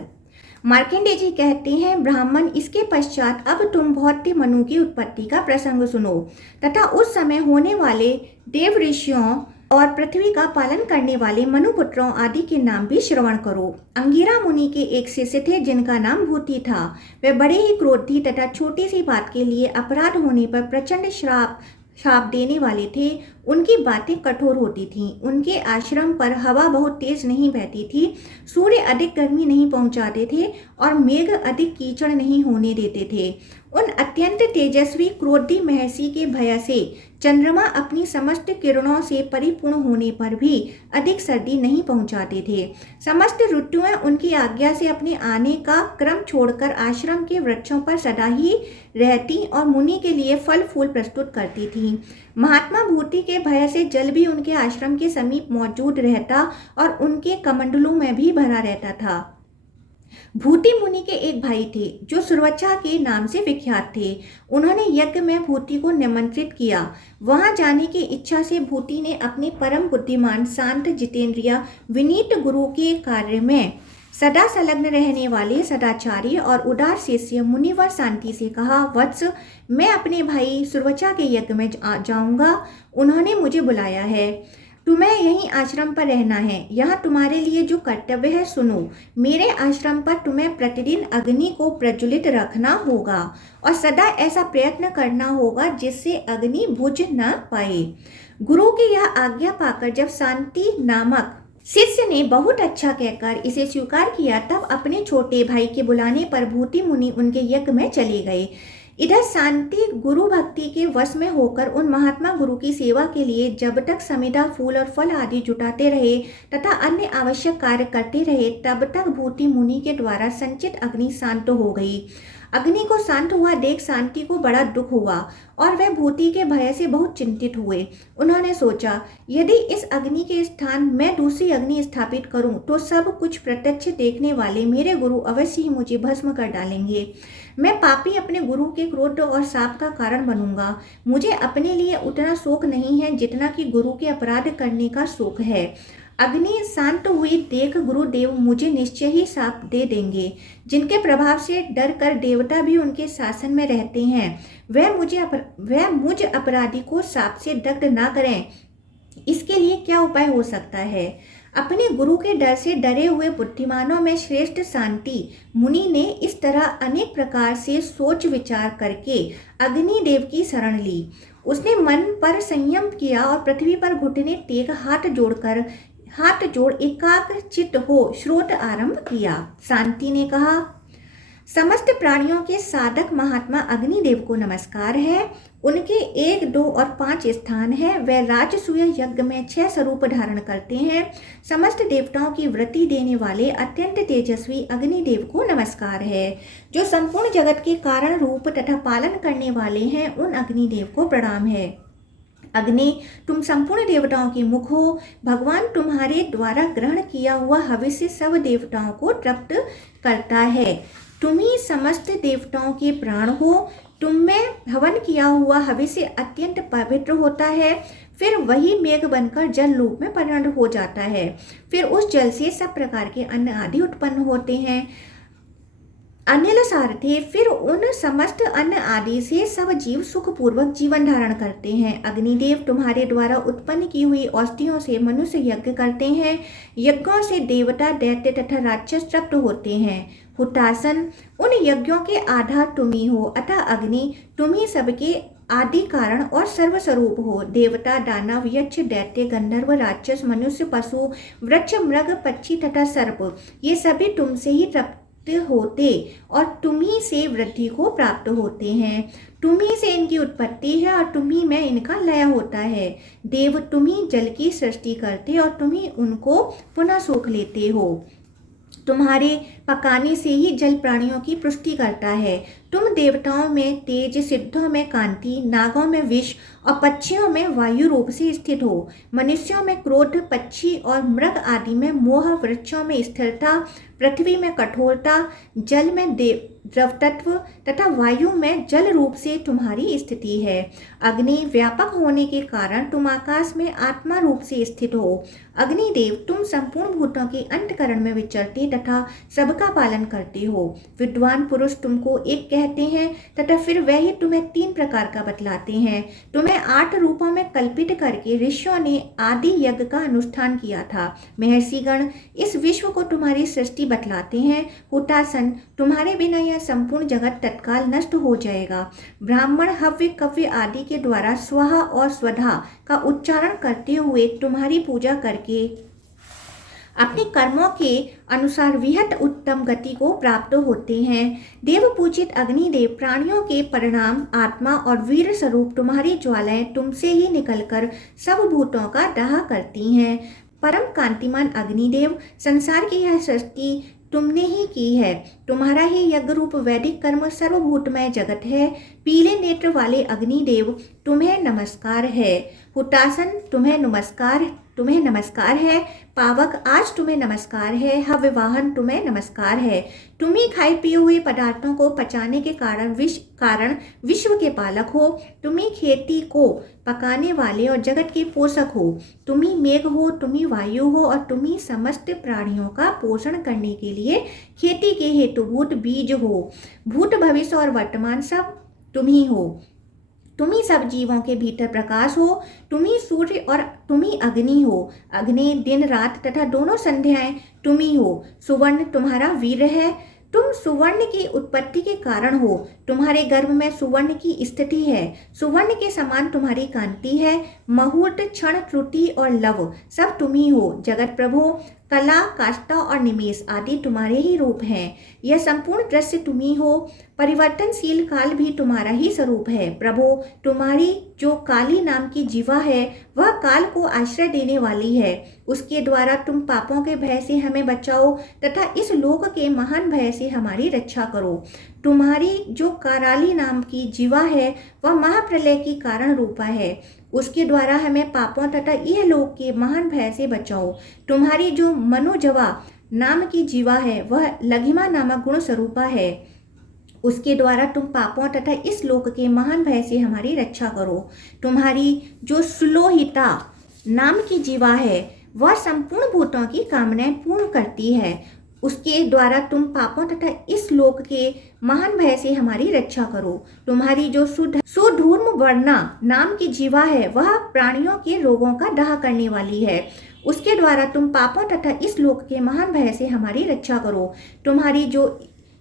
मार्कंडेय जी कहते हैं, ब्राह्मण, इसके पश्चात अब तुम भौत्य मनु की उत्पत्ति का प्रसंग सुनो तथा उस समय होने वाले देव ऋषियों और पृथ्वी का पालन करने वाले मनुपुत्रों आदि के नाम भी श्रवण करो। अंगिरा मुनि के एक शिष्य थे जिनका नाम भूति था। वे बड़े ही क्रोधी तथा छोटी सी बात के लिए अपराध होने पर प्रचंड श्राप देने वाले थे। उनकी बातें कठोर होती थीं। उनके आश्रम पर हवा बहुत तेज नहीं बहती थी, सूर्य अधिक गर्मी नहीं पहुंचाते थे और मेघ अधिक कीचड़ नहीं होने देते थे। उन अत्यंत तेजस्वी क्रोधी महर्षि के भय से चंद्रमा अपनी समस्त किरणों से परिपूर्ण होने पर भी अधिक सर्दी नहीं पहुंचाते थे। समस्त ऋतुएं उनकी आज्ञा से अपने आने का क्रम छोड़कर आश्रम के वृक्षों पर सदा ही रहती और मुनि के लिए फल फूल प्रस्तुत करती थीं। महात्मा भूति के भय से जल भी उनके आश्रम के समीप मौजूद रहता और उनके कमंडलों में भी भरा रहता था। भूति मुनि के एक भाई थे जो सुरवच्छा के नाम से विख्यात थे। उन्होंने यज्ञ में भूति को निमंत्रित किया। वहां जाने की इच्छा से भूति ने अपने परम बुद्धिमान, शांत, जितेंद्रिय, विनीत गुरु के कार्य में सदा संलग्न रहने वाले सदाचारी और उदार शिष्य मुनिवर शांति से कहा, वत्स, मैं अपने भाई सुरवच्छा के यज्ञ में जाऊंगा। उन्होंने मुझे बुलाया है। तुम्हें यहीं आश्रम पर रहना है। यहाँ तुम्हारे लिए जो कर्तव्य है सुनो। मेरे आश्रम पर तुम्हें प्रतिदिन अग्नि को प्रज्वलित रखना होगा और सदा ऐसा प्रयत्न करना होगा जिससे अग्नि बुझ न पाए। गुरु की यह आज्ञा पाकर जब शांति नामक शिष्य ने बहुत अच्छा कहकर इसे स्वीकार किया, तब अपने छोटे भाई के बुलाने पर भूति मुनि उनके यज्ञ में चले गए। इधर शांति गुरु भक्ति के वश में होकर उन महात्मा गुरु की सेवा के लिए जब तक समिधा, फूल और फल आदि जुटाते रहे तथा अन्य आवश्यक कार्य करते रहे, तब तक भूति मुनि के द्वारा संचित अग्नि शांत हो गई। अग्नि को शांत हुआ देख शांति को बड़ा दुख हुआ और वह भूति के भय से बहुत चिंतित हुए। उन्होंने सोचा, यदि इस अग्नि के स्थान मैं दूसरी अग्नि स्थापित करूं तो सब कुछ प्रत्यक्ष देखने वाले मेरे गुरु अवश्य ही मुझे भस्म कर डालेंगे। मैं पापी अपने गुरु के क्रोध और शाप का कारण बनूंगा। मुझे अपने लिए उतना शोक नहीं है जितना कि गुरु के अपराध करने का शोक है। अग्नि शांत हुई देख गुरुदेव मुझे निश्चय ही शाप दे देंगे, जिनके प्रभाव से डर कर देवता भी उनके शासन में रहते हैं। वह मुझ अपराधी को शाप से दग्ध ना करें। इसके लिए क्या उपाय हो सकता है? अपने गुरु के डर से डरे हुए बुद्धिमानों में श्रेष्ठ शांति मुनि ने इस तरह अनेक प्रकार से सोच विचार करके अग्निदेव की शरण ली। उसने मन पर संयम किया और पृथ्वी पर घुटने टेक हाथ जोड़ एकाग्र चित्त हो श्रोत आरंभ किया। शांति ने कहा, समस्त प्राणियों के साधक महात्मा अग्निदेव को नमस्कार है। उनके 1, 2 और 5 स्थान है। वे राजसूय यज्ञ में 6 स्वरूप धारण करते हैं। समस्त देवताओं की वृत्ति देने वाले अत्यंत तेजस्वी अग्निदेव को नमस्कार है। जो संपूर्ण जगत के कारण रूप तथा पालन करने वाले हैं, उन अग्निदेव को प्रणाम है। अग्नि, तुम संपूर्ण देवताओं के मुख हो। भगवान तुम्हारे द्वारा ग्रहण किया हुआ हविष्य सब देवताओं को तृप्त करता है। तुम ही समस्त देवताओं के प्राण हो। तुम में हवन किया हुआ हविष्य अत्यंत पवित्र होता है। फिर वही मेघ बनकर जल रूप में परिणत हो जाता है। फिर उस जल से सब प्रकार के अन्न आदि उत्पन्न होते हैं। अनिल सारथे, फिर उन समस्त अन्न आदि से सब जीव सुखपूर्वक जीवन धारण करते हैं। अग्निदेव तुम्हारे द्वारा उत्पन्न की हुई औषधियों से मनुष्य यज्ञ करते हैं। यज्ञों से देवता, दैत्य तथा राक्षस तृप्त होते हैं। हुतासन, उन यज्ञों के आधार तुम ही हो, अतः अग्नि तुम ही सबके आदि कारण और सर्वस्वरूप हो। देवता, दानव, यक्ष, दैत्य, गंधर्व, राक्षस, मनुष्य, पशु, वृक्ष, मृग, पक्षी तथा सर्प, ये सभी तुमसे ही तृप्त होते और तुम्ही से वृद्धि को प्राप्त होते हैं। तुम्ही से इनकी उत्पत्ति है और तुम्ही में इनका लय होता है। देव, तुम्ही जल की सृष्टि करते और तुम्ही उनको पुनः सोख लेते हो। तुम्हारे पकाने से ही जल प्राणियों की पुष्टि करता है। तुम देवताओं में तेज, सिद्धों में कांति, नागों में विष और पक्षियों में वायु रूप से स्थित हो। मनुष्यों में क्रोध, पक्षी और मृग आदि में मोह, वृक्षों में स्थिरता, पृथ्वी में कठोरता, जल में द्रव तत्व तथा वायु में जल रूप से तुम्हारी स्थिति है। अग्नि, व्यापक होने के कारण तुम आकाश में आत्मा रूप से स्थित हो। अग्निदेव, तुम संपूर्ण भूतों के अंतःकरण में विचरते तथा सबका पालन करते हो। विद्वान पुरुष तुमको एक कहते हैं तथा फिर वह ही तुम्हें 3 प्रकार का बतलाते हैं। तुम्हें 8 रूपों में कल्पित करके ऋषियों ने आदि यज्ञ का अनुष्ठान किया था। महर्षिगण इस विश्व को तुम्हारी सृष्टि बतलाते हैं। हुतासन, तुम्हारे बिना यह संपूर्ण जगत तत्काल नष्ट हो जाएगा। ब्राह्मण हव्य, कव्य आदि के द्वारा स्वाहा और स्वधा का उच्चारण करते हुए तुम्हारी पूजा करके अपने कर्मों के अनुसार विहत उत्तम गति को प्राप्त होते हैं। देव पूजित अग्निदेव, प्राणियों के परिणाम, आत्मा और वीर स्वरूप तुम्हारी ज्वालाएं तुमसे ही निकलकर सब भूतों का दाह करती हैं। परम कांतिमान अग्निदेव, संसार की यह सृष्टि तुमने ही की है। तुम्हारा ही यज्ञ रूप वैदिक कर्म सर्वभूतमय जगत है। पीले नेत्र वाले अग्निदेव, तुम्हें नमस्कार है। हुतासन, तुम्हें नमस्कार है। पावक, आज तुम्हें नमस्कार है। हव्यवाहन, तुम्हें नमस्कार है। तुम ही खाए पिए हुए पदार्थों को पचाने के कारण विश्व के पालक हो। तुम ही खेती को पकाने वाले और जगत के पोषक हो। तुम ही मेघ हो, तुम ही वायु हो और तुम ही समस्त प्राणियों का पोषण करने के लिए खेती के हेतुभूत बीज हो। भूत, भविष्य और वर्तमान सब तुम ही हो। तुम ही सब जीवों के भीतर प्रकाश हो। तुम ही सूर्य और तुम ही अग्नि हो। अग्नि, दिन रात तथा दोनों संध्याएं तुम ही हो। सुवर्ण तुम्हारा वीर है। तुम सुवर्ण की उत्पत्ति के कारण हो। तुम्हारे गर्भ में सुवर्ण की स्थिति है। सुवर्ण के समान तुम्हारी कांति है। मुहूर्त, क्षण, त्रुटि और लव सब तुम ही हो। जगत प्रभु, कला, काष्ठा और निमेष आदि तुम्हारे ही रूप हैं। यह संपूर्ण दृश्य तुम ही हो। परिवर्तनशील काल भी तुम्हारा ही स्वरूप है। प्रभु, तुम्हारी जो काली नाम की जीवा है वह काल को आश्रय देने वाली है। उसके द्वारा तुम पापों के भय से हमें बचाओ तथा इस लोक के महान भय से हमारी रक्षा करो। तुम्हारी जो कराली नाम की जीवा है वह महाप्रलय की कारण रूपा है। उसके द्वारा हमें पापों तथा यह लोक के महान भय से बचाओ। तुम्हारी जो मनोजवा नाम की जीवा है वह लघिमा नामक गुण स्वरूपा है। उसके द्वारा तुम पापों तथा इस लोक के महान भय से हमारी रक्षा करो। तुम्हारी जो सुलोहिता नाम की जीवा है वह संपूर्ण भूतों की कामनाएं पूर्ण करती है। उसके द्वारा तुम पापों तथा इस लोक के महान भय से हमारी रक्षा करो। तुम्हारी जो सुधूर्म वर्णा नाम की जीवा है वह प्राणियों के रोगों का दाह करने वाली है। उसके द्वारा तुम पापों तथा इस लोक के महान भय से हमारी रक्षा करो। तुम्हारी जो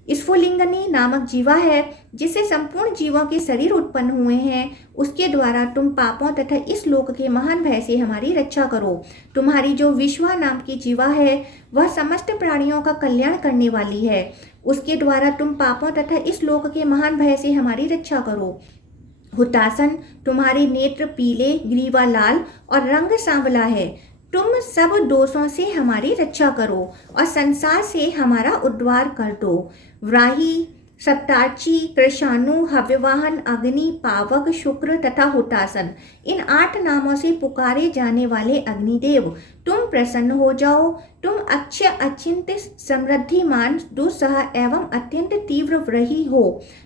स्फुलिंगनी नामक जीवा है जिससे संपूर्ण जीवों के शरीर उत्पन्न हुए हैं, उसके द्वारा तुम पापों तथा इस लोक के महान भय से हमारी रक्षा करो। तुम्हारी जो विश्वा नाम की जीवा है वह समस्त प्राणियों का कल्याण करने वाली है। उसके द्वारा तुम पापों तथा इस लोक के महान भय से हमारी रक्षा करो। हुतासन, तुम्हारे नेत्र पीले, ग्रीवा लाल और रंग सांवला है। तुम सब दोषों से हमारी रक्षा करो और संसार से हमारा उद्धार कर दो। व्राही, सप्तार्ची, कृशानु, हव्यवाहन, अग्नि, पावक, शुक्र तथा हुतासन, इन 8 नामों से पुकारे जाने वाले अग्निदेव, तुम प्रसन्न हो जाओ। तुम अक्षय, अचिंत्य, समृद्धिमान, दुस्सह एवं अत्यंत तीव्र व्रही हो।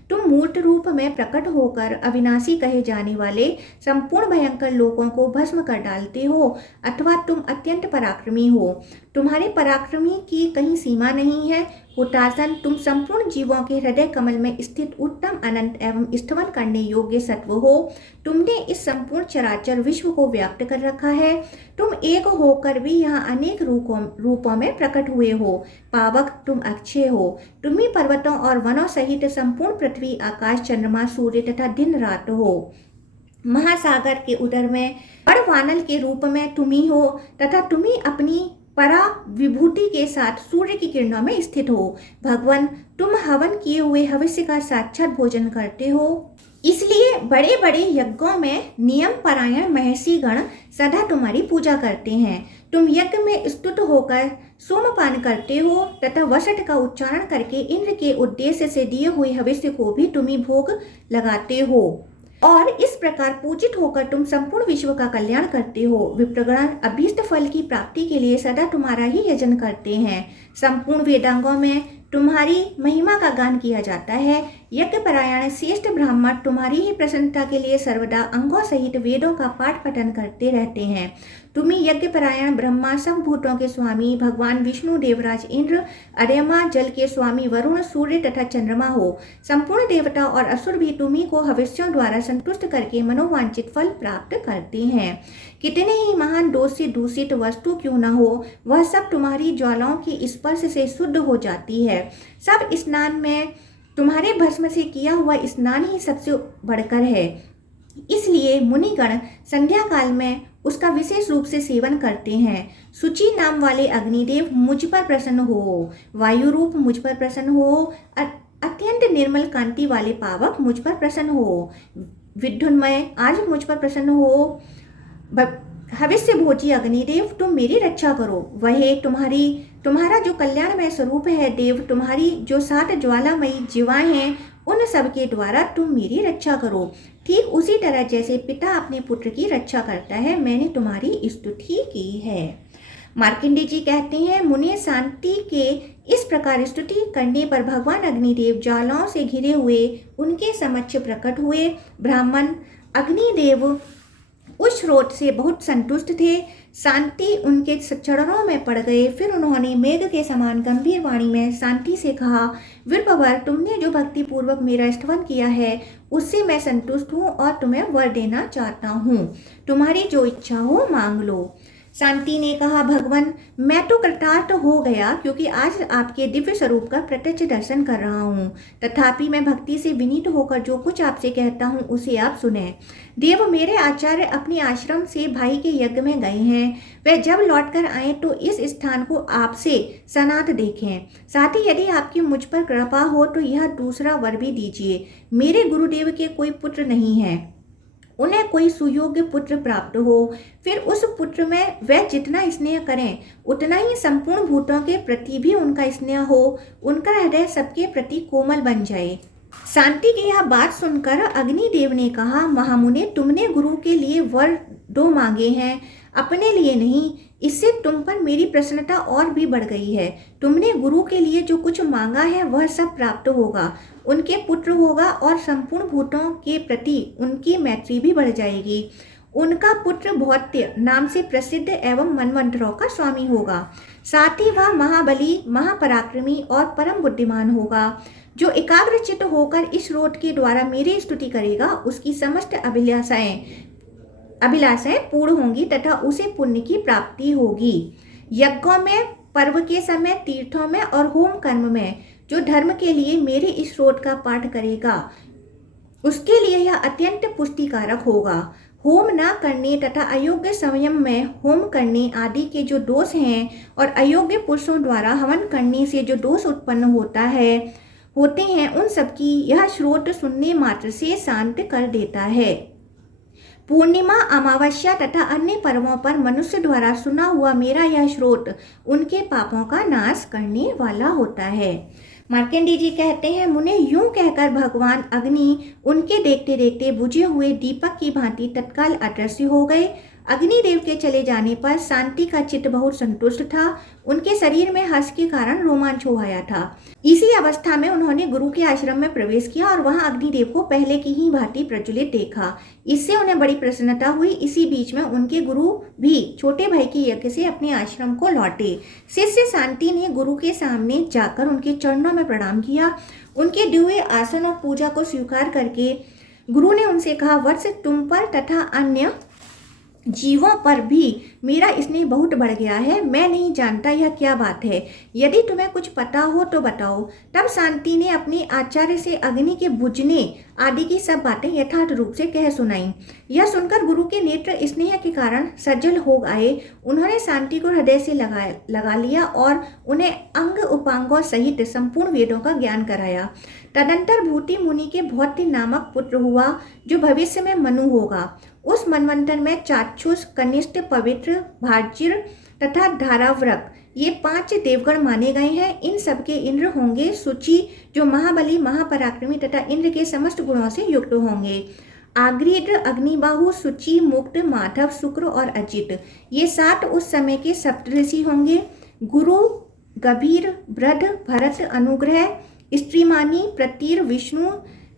तुम मूर्त रूप में प्रकट होकर अविनाशी कहे जाने वाले संपूर्ण भयंकर लोगों को भस्म कर डालते हो, अथवा तुम अत्यंत पराक्रमी हो। तुम्हारे पराक्रमी की कहीं सीमा नहीं है। हुतासन, तुम संपूर्ण जीवों के हृदय कमल में स्थित उत्तम, अनंत एवं स्तवन करने योग्य सत्व हो। तुमने इस संपूर्ण चराचर विश्व को व्याप्त कर रखा है। तुम एक होकर भी यहाँ अनेक रूपों में प्रकट हुए हो। पावक, तुम अक्षय हो। तुम ही पर्वतों और वनों सहित संपूर्ण पृथ्वी, आकाश, चंद्रमा, सूर्य तथा दिन रात हो। महासागर के उदर में बड़ वानल के रूप में तुम ही हो तथा तुम ही अपनी परा विभूति के साथ सूर्य की किरणों में स्थित हो। भगवान, तुम हवन किए हुए भविष्य का साक्षात भोजन करते हो। इसलिए बड़े बड़े यज्ञों में नियम परायण महर्षि गण सदा तुम्हारी पूजा करते हैं। तुम यज्ञ में स्तुत होकर सोमपान करते हो तथा वसट का उच्चारण करके इंद्र के उद्देश्य से दिए हुए भविष्य को भी तुम ही भोग लगाते हो और इस प्रकार पूजित होकर तुम संपूर्ण विश्व का कल्याण करते हो। विप्रगण अभीष्ट फल की प्राप्ति के लिए सदा तुम्हारा ही यजन करते हैं। संपूर्ण वेदांगों में तुम्हारी महिमा का गान किया जाता है। यज्ञ परायण श्रेष्ठ ब्राह्मण तुम्हारी ही प्रसन्नता के लिए सर्वदा अंगों सहित वेदों का पाठ पठन करते रहते हैं। तुम्ही यज्ञ परायण ब्रह्मा, सब भूतों के स्वामी भगवान विष्णु, देवराज इंद्र, अर्यमा, जल के स्वामी वरुण, सूर्य तथा चंद्रमा हो। संपूर्ण देवता और असुर भी तुम्ही को हविष्यों द्वारा संतुष्ट करके मनोवांछित फल प्राप्त करते हैं। कितने ही महान दोष से दूषित वस्तु क्यों न हो, वह सब तुम्हारी ज्वालाओं के स्पर्श से शुद्ध हो जाती है। सब स्नान में तुम्हारे भस्म से किया हुआ स्नान ही सबसे बढ़कर है। इसलिए मुनिगण संध्या काल में उसका विशेष रूप से सेवन करते हैं। शुचि नाम वाले अग्निदेव मुझ पर प्रसन्न हो। वायु रूप मुझ पर प्रसन्न हो। अत्यंत निर्मल कांति वाले पावक मुझ पर प्रसन्न हो। विद्युन्मय आज मुझ पर प्रसन्न हो। भविष्य भोजी अग्निदेव, तुम मेरी रक्षा करो। वह तुम्हारा जो कल्याणमय स्वरूप है देव, तुम्हारी जो 7 ज्वालामयी जीवाएं हैं उन सब के द्वारा तुम मेरी रक्षा करो। ठीक उसी तरह जैसे पिता अपने पुत्र की रक्षा करता है, मैंने तुम्हारी स्तुति की है। मार्कंडेय जी कहते हैं, मुने शांति के इस प्रकार स्तुति करने पर भगवान अग्निदेव ज्वालाओं से घिरे हुए उनके समक्ष प्रकट हुए। ब्राह्मण अग्निदेव उस स्रोत से बहुत संतुष्ट थे। शांति उनके चरणों में पड़ गए। फिर उन्होंने मेघ के समान गंभीर वाणी में शांति से कहा, वीरप्रवर, तुमने जो भक्ति पूर्वक मेरा स्तवन किया है उससे मैं संतुष्ट हूँ और तुम्हें वर देना चाहता हूँ। तुम्हारी जो इच्छा हो मांग लो। शांति ने कहा, भगवान मैं तो कृतार्थ हो गया क्योंकि आज आपके दिव्य स्वरूप का प्रत्यक्ष दर्शन कर रहा हूँ। तथापि मैं भक्ति से विनीत होकर जो कुछ आपसे कहता हूँ उसे आप सुने। देव, मेरे आचार्य अपने आश्रम से भाई के यज्ञ में गए हैं। वे जब लौटकर आए तो इस स्थान को आपसे सनाथ देखें। साथ ही यदि आपकी मुझ पर कृपा हो तो यह दूसरा वर भी दीजिए। मेरे गुरुदेव के कोई पुत्र नहीं है, उन्हें कोई सुयोग्य पुत्र प्राप्त हो, फिर उस पुत्र में वह जितना स्नेह करें उतना ही संपूर्ण भूतों के प्रति भी उनका स्नेह हो, उनका हृदय सबके प्रति कोमल बन जाए। शांति की यह बात सुनकर अग्निदेव ने कहा, महामुने, तुमने गुरु के लिए वर 2 मांगे हैं, अपने लिए नहीं। इससे तुम पर मेरी प्रसन्नता और भी बढ़ गई है। तुमने गुरु के लिए जो कुछ मांगा है वह सब प्राप्त होगा, उनके पुत्र होगा और संपूर्ण भूतों के प्रति उनकी मैत्री भी बढ़ जाएगी। उनका पुत्र भौत्य नाम से प्रसिद्ध एवं मनवंतरों का स्वामी होगा। साथ ही वह महाबली, महापराक्रमी और परम बुद्धिमान होगा। जो एकाग्रचित्त होकर इस रोट के द्वारा मेरी स्तुति करेगा, उसकी समस्त अभिलाषाएं पूर्ण होंगी तथा उसे पुण्य की प्राप्ति होगी। यज्ञों में, पर्व के समय, तीर्थों में और होम कर्म में जो धर्म के लिए मेरे इस रोट का पाठ करेगा उसके लिए यह अत्यंत पुष्टिकारक होगा। होम न करने तथा अयोग्य संयम में होम करने आदि के जो दोष हैं और अयोग्य पुरुषों द्वारा हवन करने से जो दोष उत्पन्न होते हैं उन सबकी यह श्रोत सुनने मात्र से शांत कर देता है। पूर्णिमा, अमावस्या तथा अन्य पर्वों पर मनुष्य द्वारा सुना हुआ मेरा यह श्रोत उनके पापों का नाश करने वाला होता है। मार्कंडेय जी कहते हैं, मुने यूं कहकर भगवान अग्नि उनके देखते देखते बुझे हुए दीपक की भांति तत्काल अदृश्य हो गए। अग्निदेव के चले जाने पर शांति का चित्त बहुत संतुष्ट था। उनके शरीर में हर्ष के कारण रोमांच हो आया था। इसी अवस्था में उन्होंने गुरु के आश्रम में प्रवेश किया और वहां अग्निदेव को पहले की ही भांति प्रज्वलित देखा। इससे उन्हें बड़ी प्रसन्नता हुई। इसी बीच में उनके गुरु भी छोटे भाई के यज्ञ से अपने आश्रम को लौटे। शिष्य शांति ने गुरु के सामने जाकर उनके चरणों में प्रणाम किया। उनके दिव्य आसन और पूजा को स्वीकार करके गुरु ने उनसे कहा, वत्स, तुम पर तथा अन्य जीवों पर भी मेरा स्नेह बहुत बढ़ गया है। मैं नहीं जानता यह क्या बात है। यदि तुम्हें कुछ पता हो तो बताओ। तब शांति ने अपने आचार्य से अग्नि के बुझने आदि की सब बातें यथार्थ रूप से कह सुनाई। यह सुनकर गुरु के नेत्र स्नेह के कारण सज्जल हो आए। उन्होंने शांति को हृदय से लगा लिया और उन्हें अंग उपांगों सहित संपूर्ण वेदों का ज्ञान कराया। तदंतर भूति मुनि के भौत्य नामक पुत्र हुआ जो भविष्य में मनु होगा। उस मनवंतर में चाक्षुष, कनिष्ठ, पवित्र, भाज्य तथा धाराव्रक ये 5 देवगण माने गए हैं। इन सबके इंद्र होंगे सुचि, जो महाबली, महापराक्रमी तथा इंद्र के समस्त गुणों से युक्त होंगे। आग्रीद्र, अग्निबाहु, सुचि, मुक्त, माधव, शुक्र और अजित ये 7 उस समय के सप्तऋषि होंगे। गुरु, गभीर, वृद्ध, भरत, अनुग्रह, स्त्रीमानी, प्रतीर, विष्णु,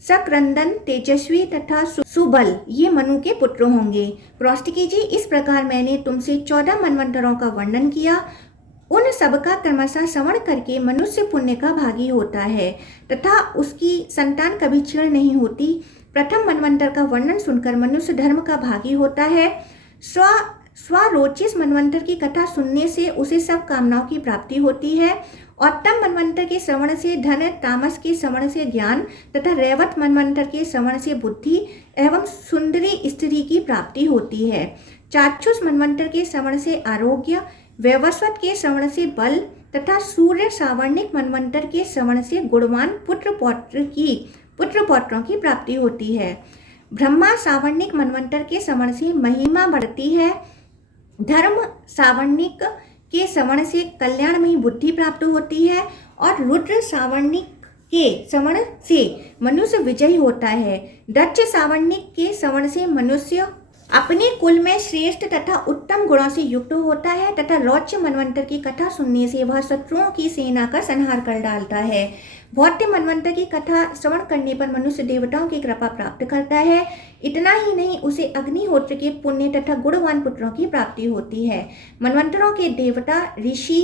सक्रंदन, तेजस्वी तथा सुबल ये मनु के पुत्र होंगे। प्रौष्टिकी जी, इस प्रकार मैंने तुमसे 14 मनवंतरों का वर्णन किया। उन सबका क्रमशः श्रवण करके मनुष्य पुण्य का भागी होता है तथा उसकी संतान कभी क्षीण नहीं होती। प्रथम मनवंतर का वर्णन सुनकर मनुष्य धर्म का भागी होता है। स्वरोचिस मनवंतर की कथा सुनने से उसे सब कामनाओं की प्राप्ति होती है। उत्तम मनवंतर के श्रवण से धन, तामस के श्रवण से ज्ञान तथा रैवत मनवंतर के श्रवण से बुद्धि एवं सुंदरी स्त्री की प्राप्ति होती है। चाक्षुष मनवंतर के श्रवण से आरोग्य, वैवस्वत के श्रवण से बल तथा सूर्य सावर्णिक मनवंतर के श्रवण से गुणवान पुत्र पौत्रों की प्राप्ति होती है। ब्रह्मा सावर्णिक मनवंतर के श्रवण से महिमा बढ़ती है। धर्म सावर्णिक के श्रवण से कल्याणमयी बुद्धि प्राप्त होती है और रुद्र सावर्णिक के श्रवण से मनुष्य विजयी होता है। दक्ष सावर्णिक के श्रवण से मनुष्य अपने कुल में श्रेष्ठ तथा उत्तम गुणों से युक्त होता है तथा रौच्य मनवंतर की कथा सुनने से वह शत्रुओं की सेना का संहार कर डालता है। भौत्य मनवंतर की कथा श्रवण करने पर मनुष्य देवताओं की कृपा प्राप्त करता है। इतना ही नहीं, उसे अग्निहोत्र के पुण्य तथा गुणवान पुत्रों की प्राप्ति होती है। मनवंतरों के देवता ऋषि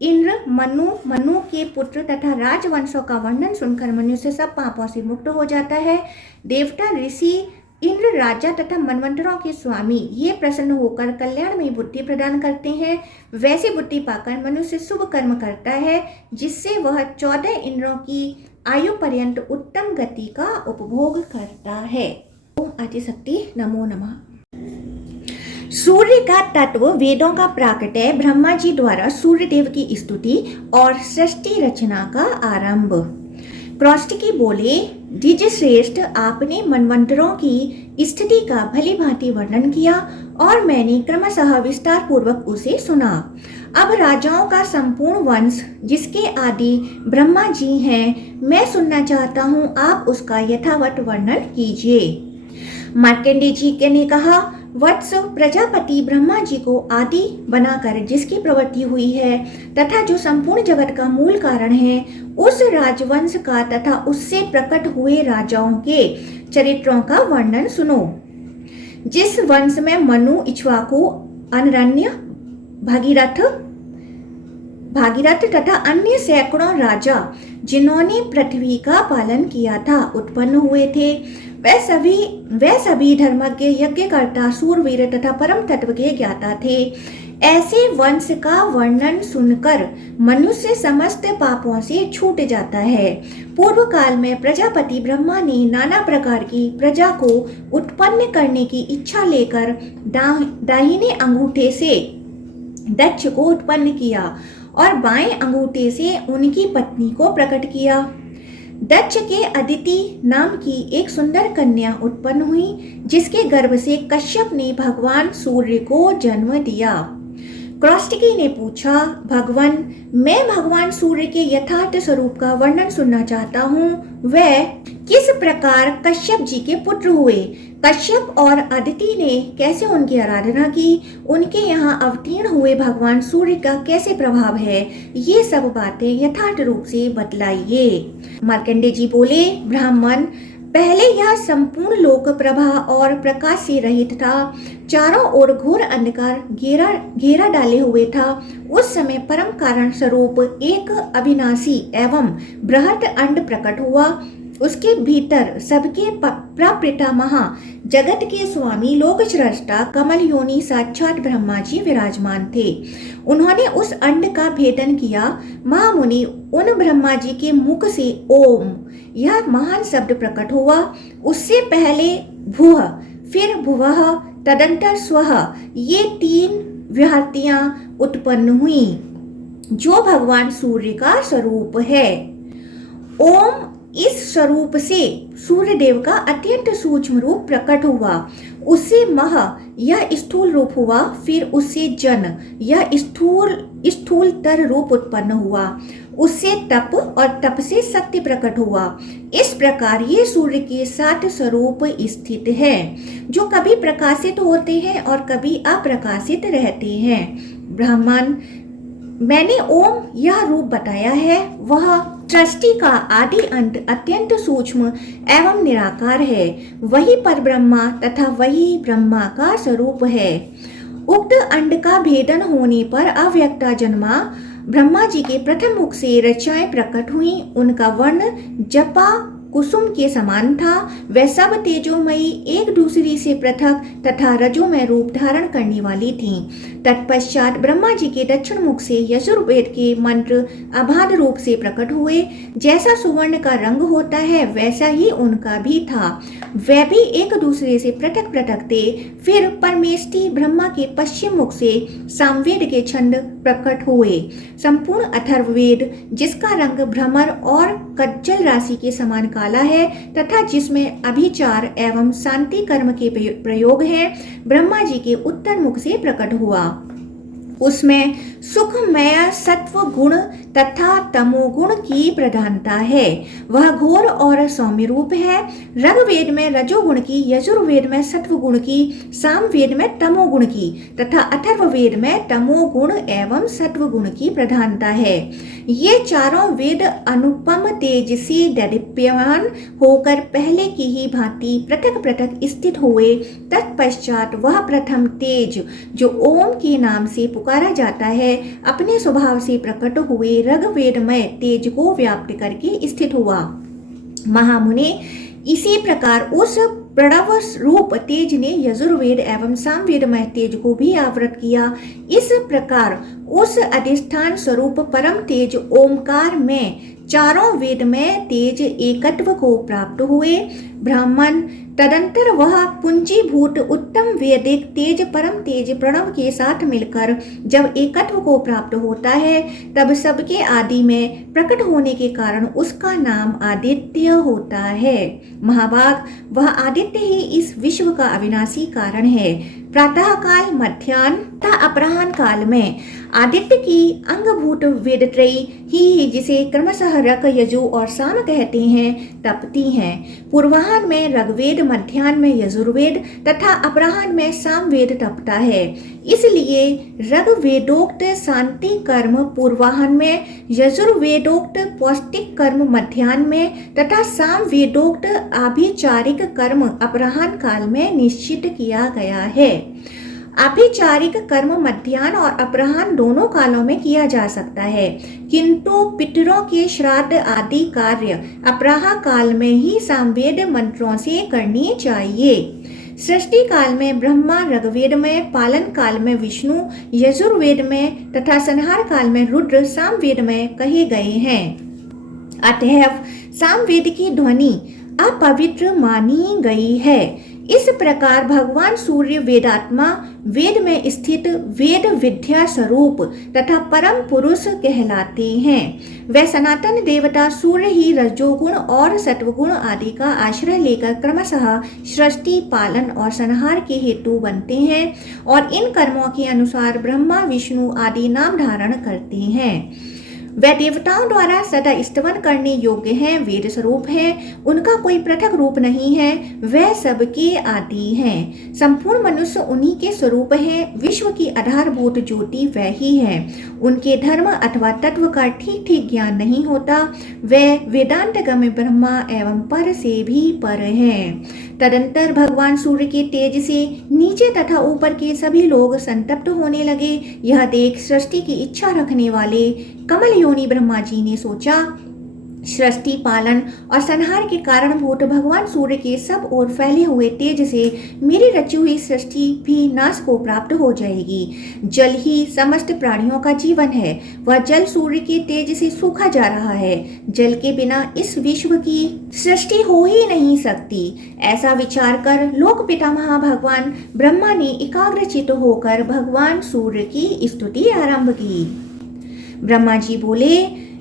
इंद्र, मनु के पुत्र तथा राजवंशों का वर्णन सुनकर मनुष्य सब पापों से मुक्त हो जाता है। देवता, ऋषि, इंद्र राजा तथा मनवंतरों के स्वामी ये प्रसन्न होकर कल्याण में बुद्धि प्रदान करते हैं। वैसी बुद्धि पाकर मनुष्य शुभ कर्म करता है जिससे वह 14 इंद्रों की आयु पर्यंत उत्तम गति का उपभोग करता है। ओम आदिशक्ति नमो नमः। सूर्य का तत्व वेदों का प्राकट्य ब्रह्मा जी द्वारा सूर्य देव की स्तुति और सृष्टि रचना का आरंभ। क्रॉस्टकी बोले, द्विज श्रेष्ठ, आपने मनवंतरों की स्थिति का भली भांति वर्णन किया और मैंने क्रमशः विस्तार पूर्वक उसे सुना। अब राजाओं का संपूर्ण वंश जिसके आदि ब्रह्मा जी हैं, मैं सुनना चाहता हूँ, आप उसका यथावत वर्णन कीजिए। मार्कंडेय जी ने कहा, वत्स, प्रजापति ब्रह्मा जी को आदि बनाकर जिसकी प्रवृत्ति हुई है तथा जो संपूर्ण जगत का मूल कारण है, उस राजवंश का तथा उससे प्रकट हुए राजाओं के चरित्रों का वर्णन सुनो। जिस वंश में मनु, इक्ष्वाकु, अनरण्य, भागीरथ तथा अन्य सैकड़ों राजा जिन्होंने पृथ्वी का पालन किया था उत्पन्न हुए थे, वे सभी धर्मज्ञ, यज्ञकर्ता, सूरवीर तथा परम तत्व के ज्ञाता थे। ऐसे वंश का वर्णन सुनकर मनुष्य समस्त पापों से छूट जाता है। पूर्व काल में प्रजापति ब्रह्मा ने नाना प्रकार की प्रजा को उत्पन्न करने की इच्छा लेकर दाहिने अंगूठे से दक्ष को उत्पन्न किया और बाएं अंगूठे से उनकी पत्नी को प्रकट किया। दक्ष के अदिति नाम की एक सुंदर कन्या उत्पन्न हुई जिसके गर्भ से कश्यप ने भगवान सूर्य को जन्म दिया। क्रॉस्टकी ने पूछा, भगवान, मैं भगवान सूर्य के यथार्थ स्वरूप का वर्णन सुनना चाहता हूँ। वह किस प्रकार कश्यप जी के पुत्र हुए, कश्यप और अदिति ने कैसे उनकी आराधना की, उनके यहाँ अवतीर्ण हुए भगवान सूर्य का कैसे प्रभाव है, ये सब बातें यथार्थ रूप से बतलाइए। मार्कंडेय जी बोले, ब्राह्मण, पहले यह संपूर्ण लोक प्रभा और प्रकाश से रहित था। चारों ओर घोर अंधकार घेरा डाले हुए था। उस समय परम कारण स्वरूप एक अविनाशी एवं बृहत अंड प्रकट हुआ। उसके भीतर सबके प्रपितामह जगत के स्वामी लोक स्रष्टा कमल योनि साक्षात ब्रह्मा जी विराजमान थे। उन्होंने उस अंड का भेदन किया। महामुनि, उन ब्रह्मा जी के मुख से ओम यह महान शब्द प्रकट हुआ। उससे पहले भूः, फिर भुवः, तदंतर स्वः, ये 3 विहर्तियां उत्पन्न हुई जो भगवान सूर्य का स्वरूप है। ओम इस स्वरूप से सूर्य देव का अत्यंत सूक्ष्म रूप प्रकट हुआ। उससे मह यह स्थूल रूप हुआ, फिर उससे जन यह स्थूलतर रूप उत्पन्न हुआ। उससे तप और तप से सत्य प्रकट हुआ। इस प्रकार ये सूर्य के 7 स्वरूप स्थित है जो कभी प्रकाशित होते हैं और कभी अप्रकाशित रहते हैं। ब्राह्मण, मैंने ओम यह रूप बताया है, वह सृष्टि का आदि अंत अत्यंत सूक्ष्म एवं निराकार है। वही परब्रह्मा तथा वही ब्रह्मा का स्वरूप है। उक्त अंड का भेदन होने पर अव्यक्ता जन्मा। ब्रह्मा जी के प्रथम मुख से रचाएं प्रकट हुई। उनका वर्ण जपा कुसुम के समान था। वह सब तेजोमयी, एक दूसरी से पृथक तथा रजोमय रूप धारण करने वाली थीं। तत्पश्चात ब्रह्मा जी के दक्षिण मुख से यजुर्वेद के मंत्र अबाध रूप से प्रकट हुए। जैसा सुवर्ण का रंग होता है वैसा ही उनका भी था। वे भी एक दूसरे से पृथक पृथक थे। फिर परमेष्टि ब्रह्मा के पश्चिम मुख से सामवेद के छंद प्रकट हुए। संपूर्ण अथर्ववेद, जिसका रंग भ्रमर और कज्जल राशि के समान काला है तथा जिसमें अभिचार एवं शांति कर्म के प्रयोग हैं, ब्रह्मा जी के उत्तर मुख से प्रकट हुआ। उसमें सुखमय सत्व गुण तथा तमोगुण की प्रधानता है। वह घोर और सौम्य रूप है। ऋग्वेद में रजोगुण की, यजुर्वेद में सत्व गुण की, सामवेद में तमोगुण की तथा अथर्ववेद में तमोगुण एवं सत्व गुण की प्रधानता है। ये चारों वेद अनुपम तेज से दैदीप्यमान होकर पहले की ही भांति पृथक पृथक स्थित हुए। तत्पश्चात वह प्रथम तेज जो ओम के नाम से पुकारा जाता है, अपने स्वभाव से प्रकट हुए ऋग्वेदमय तेज को व्याप्त करके स्थित हुआ। महामुने, इसी प्रकार उस प्रणव रूप तेज ने यजुर्वेद एवं सामवेदमय तेज को भी आवृत किया। इस प्रकार उस अधिष्ठान स्वरूप परम तेज ओमकार में चारों वेद में तेज एकत्व को प्राप्त हुए। ब्राह्मण तदंतर वह पूंजीभूत उत्तम वैदिक तेज परम तेज प्रणव के साथ मिलकर जब एकत्व को प्राप्त होता है तब सबके आदि में प्रकट होने के कारण उसका नाम आदित्य होता है। महाभाग, वह आदित्य ही इस विश्व का अविनाशी कारण है। प्रातः काल, मध्याह्न तथा अपराह्न काल में आदित्य की अंगभूत वेदत्रयी ही जिसे क्रमशः रक, यजु और साम कहते हैं तपती हैं। पूर्वाह्न में ऋग्वेद, मध्याह्न में यजुर्वेद तथा अपराह्न में सामवेद तपता है। इसलिए ऋग्वेदोक्त शांति कर्म पूर्वाह्न में, यजुर्वेदोक्त पौष्टिक कर्म मध्याह्न में तथा सामवेदोक्त आभिचारिक कर्म अपराह्न काल में निश्चित किया गया है। आभिचारिक कर्म मध्याह्न और अपराह्न दोनों कालों में किया जा सकता है, किंतु पितरों के श्राद्ध आदि कार्य अपराह्न काल में ही सामवेद मंत्रों से करनी चाहिए। सृष्टि काल में ब्रह्मा ऋग्वेद में, पालन काल में विष्णु यजुर्वेद में तथा संहार काल में रुद्र सामवेद में कहे गए हैं। अतएव सामवेद की ध्वनि अपवित्र मानी गई है। इस प्रकार भगवान सूर्य वेदात्मा, वेद में स्थित वेद विद्या स्वरूप तथा परम पुरुष कहलाते हैं। वे सनातन देवता सूर्य ही रजोगुण और सत्वगुण आदि का आश्रय लेकर क्रमशः सृष्टि, पालन और संहार के हेतु बनते हैं और इन कर्मों के अनुसार ब्रह्मा, विष्णु आदि नाम धारण करते हैं। वे देवताओं द्वारा सदा स्तवन करने योग्य हैं, वेद स्वरूप हैं, उनका कोई पृथक रूप नहीं है, वे सबके आदि हैं। संपूर्ण मनुष्य उन्हीं के स्वरूप हैं, विश्व की आधारभूत ज्योति वह ही है। उनके धर्म अथवा तत्व का ठीक ठीक ज्ञान नहीं होता, वे वेदांत गम्य ब्रह्मा एवं पर से भी पर हैं। तदंतर भगवान सूर्य के तेज से नीचे तथा ऊपर के सभी लोग संतप्त होने लगे। यह देख सृष्टि की इच्छा रखने वाले कमल योनि ब्रह्मा जी ने सोचा, सृष्टि, पालन और संहार के कारणभूत भगवान सूर्य के सब ओर फैले हुए तेज से मेरी रची हुई सृष्टि भी नाश को प्राप्त हो जाएगी। जल ही समस्त प्राणियों का जीवन है, वह जल सूर्य के तेज से सूखा जा रहा है। जल के बिना इस विश्व की सृष्टि हो ही नहीं सकती। ऐसा विचार कर लोक पितामह भगवान ब्रह्मा ने एकाग्रचित्त होकर भगवान सूर्य की स्तुति आरंभ की। ब्रह्मा जी बोले,